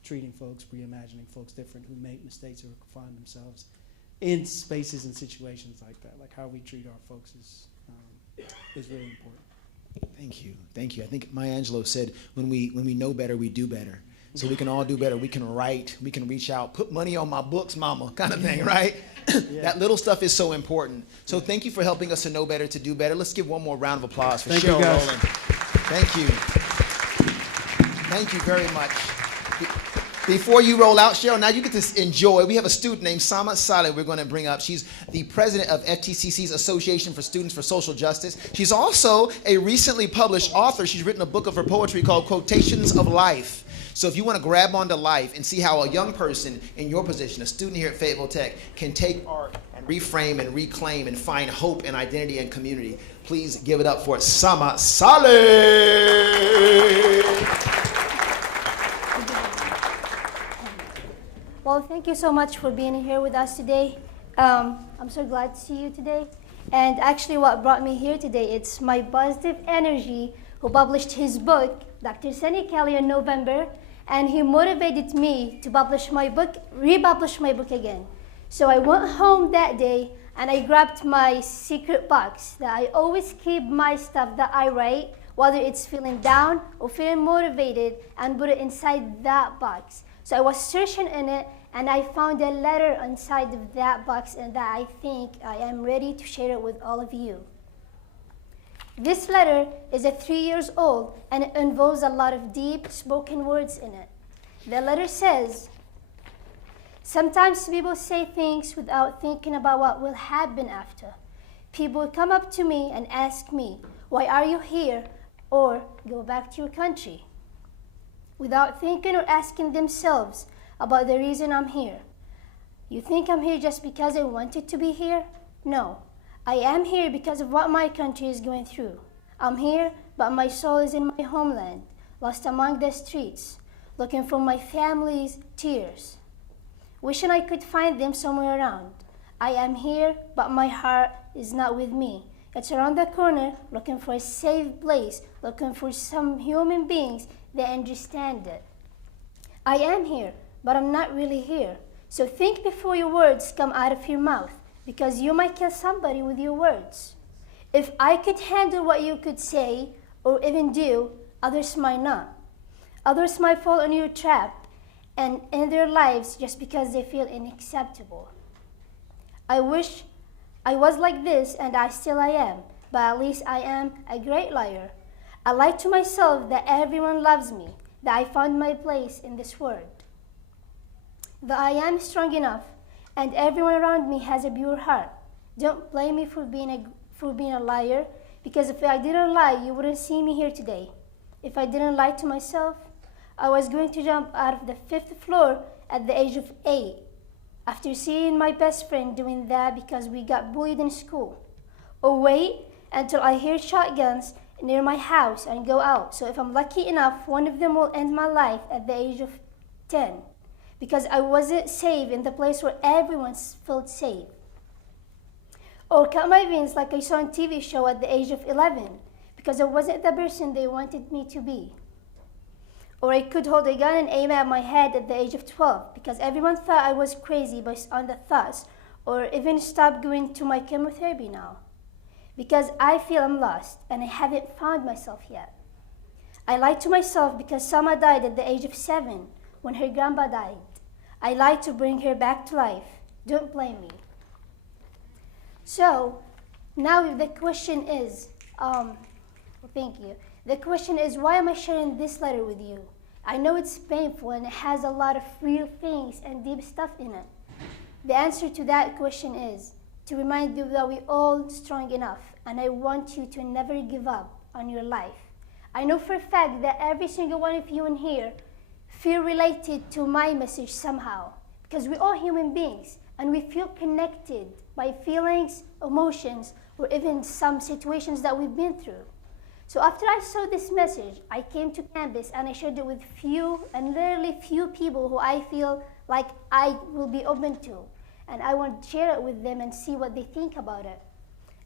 treating folks, reimagining folks different who make mistakes or find themselves in spaces and situations like that. Like how we treat our folks is really important. Thank you. I think Maya Angelou said, when we know better, we do better. So we can all do better. We can write, we can reach out, put money on my books, mama, kind of thing, right? That little stuff is so important. So thank you for helping us to know better, to do better. Let's give one more round of applause for Thank you, Sherill guys. Roland. Thank you. Thank you very much. Before you roll out, Sherrill, now you get to enjoy. We have a student named Sama Saleh we're going to bring up. She's the president of FTCC's Association for Students for Social Justice. She's also a recently published author. She's written a book of her poetry called Quotations of Life. So if you want to grab onto life and see how a young person in your position, a student here at Fayetteville Tech, can take art and reframe and reclaim and find hope and identity and community, please give it up for Sama Saleh. Well, thank you so much for being here with us today. I'm so glad to see you today. And actually what brought me here today, it's my positive energy who published his book, Dr. Sunny Kelly, in November, and he motivated me to publish my book, republish my book again. So I went home that day and I grabbed my secret box that I always keep my stuff that I write, whether it's feeling down or feeling motivated, and put it inside that box. So I was searching in it, and I found a letter inside of that box, and that I think I am ready to share it with all of you. This letter is 3 years old, and it involves a lot of deep spoken words in it. The letter says, "Sometimes people say things without thinking about what will happen after. People come up to me and ask me, 'Why are you here?' or 'Go back to your country,' without thinking or asking themselves about the reason I'm here. You think I'm here just because I wanted to be here? No, I am here because of what my country is going through. I'm here, but my soul is in my homeland, lost among the streets, looking for my family's tears, wishing I could find them somewhere around. I am here, but my heart is not with me. It's around the corner, looking for a safe place, looking for some human beings that understand it. I am here, but I'm not really here. So think before your words come out of your mouth, because you might kill somebody with your words. If I could handle what you could say or even do, others might not. Others might fall in your trap and end their lives just because they feel unacceptable. I wish I was like this, and I am, but at least I am a great liar. I lied to myself that everyone loves me, that I found my place in this world, that I am strong enough, and everyone around me has a pure heart. Don't blame me for being a liar, because if I didn't lie, you wouldn't see me here today. If I didn't lie to myself, I was going to jump out of the 5th floor at the age of 8, after seeing my best friend doing that because we got bullied in school. Or wait until I hear shotguns near my house and go out. So if I'm lucky enough, one of them will end my life at the age of 10, because I wasn't safe in the place where everyone felt safe. Or cut my veins like I saw on TV show at the age of 11, because I wasn't the person they wanted me to be. Or I could hold a gun and aim at my head at the age of 12, because everyone thought I was crazy based on the thoughts, or even stop going to my chemotherapy now, because I feel I'm lost and I haven't found myself yet. I lied to myself because Sama died at the age of 7 when her grandpa died. I lied to bring her back to life. Don't blame me. So now the question is, thank you. The question is, why am I sharing this letter with you? I know it's painful and it has a lot of real things and deep stuff in it. The answer to that question is to remind you that we're all strong enough, and I want you to never give up on your life. I know for a fact that every single one of you in here feel related to my message somehow, because we're all human beings and we feel connected by feelings, emotions, or even some situations that we've been through. So after I saw this message, I came to campus and I shared it with literally few people who I feel like I will be open to. And I want to share it with them and see what they think about it.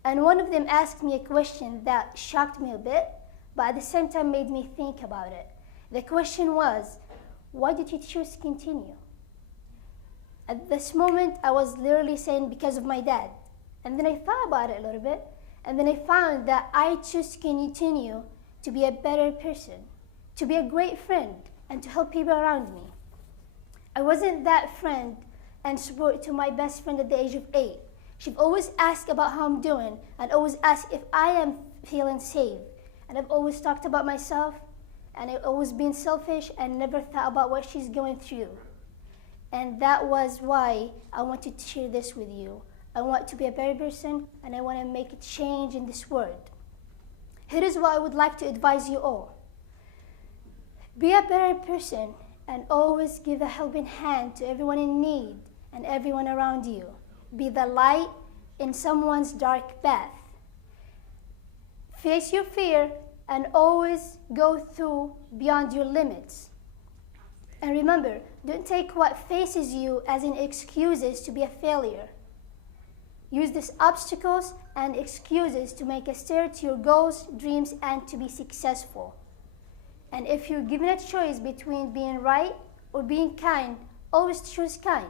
And one of them asked me a question that shocked me a bit, but at the same time made me think about it. The question was, why did you choose to continue? At this moment, I was literally saying because of my dad. And then I thought about it a little bit, and then I found that I choose to continue to be a better person, to be a great friend, and to help people around me. I wasn't that friend and support to my best friend at the age of 8. She'd always ask about how I'm doing and always ask if I am feeling safe. And I've always talked about myself, and I've always been selfish and never thought about what she's going through. And that was why I wanted to share this with you. I want to be a better person, and I want to make a change in this world. Here is what I would like to advise you all. Be a better person and always give a helping hand to everyone in need and everyone around you. Be the light in someone's dark path. Face your fear and always go through beyond your limits. And remember, don't take what faces you as an excuses to be a failure. Use these obstacles and excuses to make a start to your goals, dreams, and to be successful. And if you're given a choice between being right or being kind, always choose kind.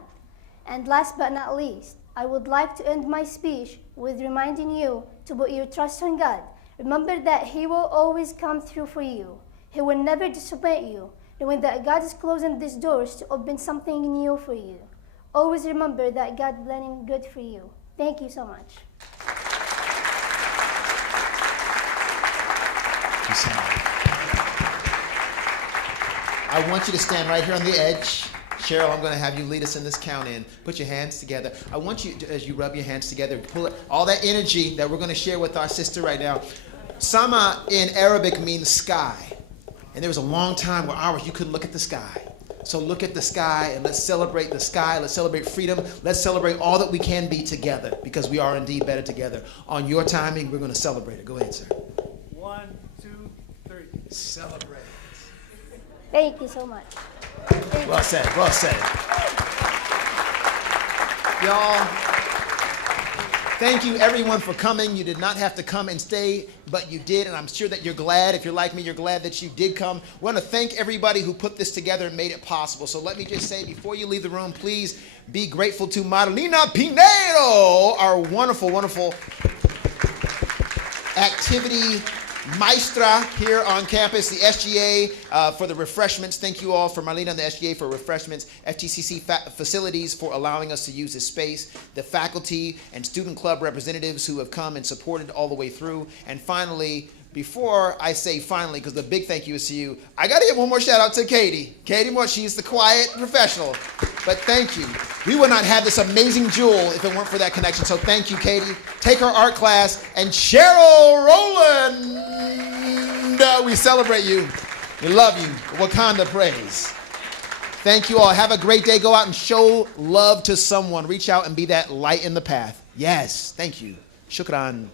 And last but not least, I would like to end my speech with reminding you to put your trust on God. Remember that He will always come through for you. He will never disappoint you, knowing that God is closing these doors to open something new for you. Always remember that God is planning good for you. Thank you so much. I want you to stand right here on the edge. Sherrill, I'm going to have you lead us in this count in. Put your hands together. I want you, to, as you rub your hands together, pull it, all that energy that we're going to share with our sister right now. Sama in Arabic means sky. And there was a long time where you couldn't look at the sky. So look at the sky and let's celebrate the sky. Let's celebrate freedom. Let's celebrate all that we can be together, because we are indeed better together. On your timing, we're going to celebrate it. Go ahead, sir. 1, 2, 3. Celebrate. Thank you so much. Well said, well said. Y'all, thank you everyone for coming. You did not have to come and stay, but you did, and I'm sure that you're glad. If you're like me, you're glad that you did come. We want to thank everybody who put this together and made it possible. So let me just say, before you leave the room, please be grateful to Marlena Pinedo, our wonderful, wonderful activity maestra here on campus, the SGA for the refreshments. Thank you all for Marlena and the SGA for refreshments, FTCC facilities for allowing us to use this space, the faculty and student club representatives who have come and supported all the way through, and finally, before I say finally, because the big thank you is to you, I got to give one more shout out to Katie. Katie Moore, she's the quiet professional, but thank you. We would not have this amazing jewel if it weren't for that connection, so thank you, Katie. Take her art class, and Sherill Roland, we celebrate you. We love you. Wakanda praise. Thank you all. Have a great day. Go out and show love to someone. Reach out and be that light in the path. Yes, thank you. Shukran.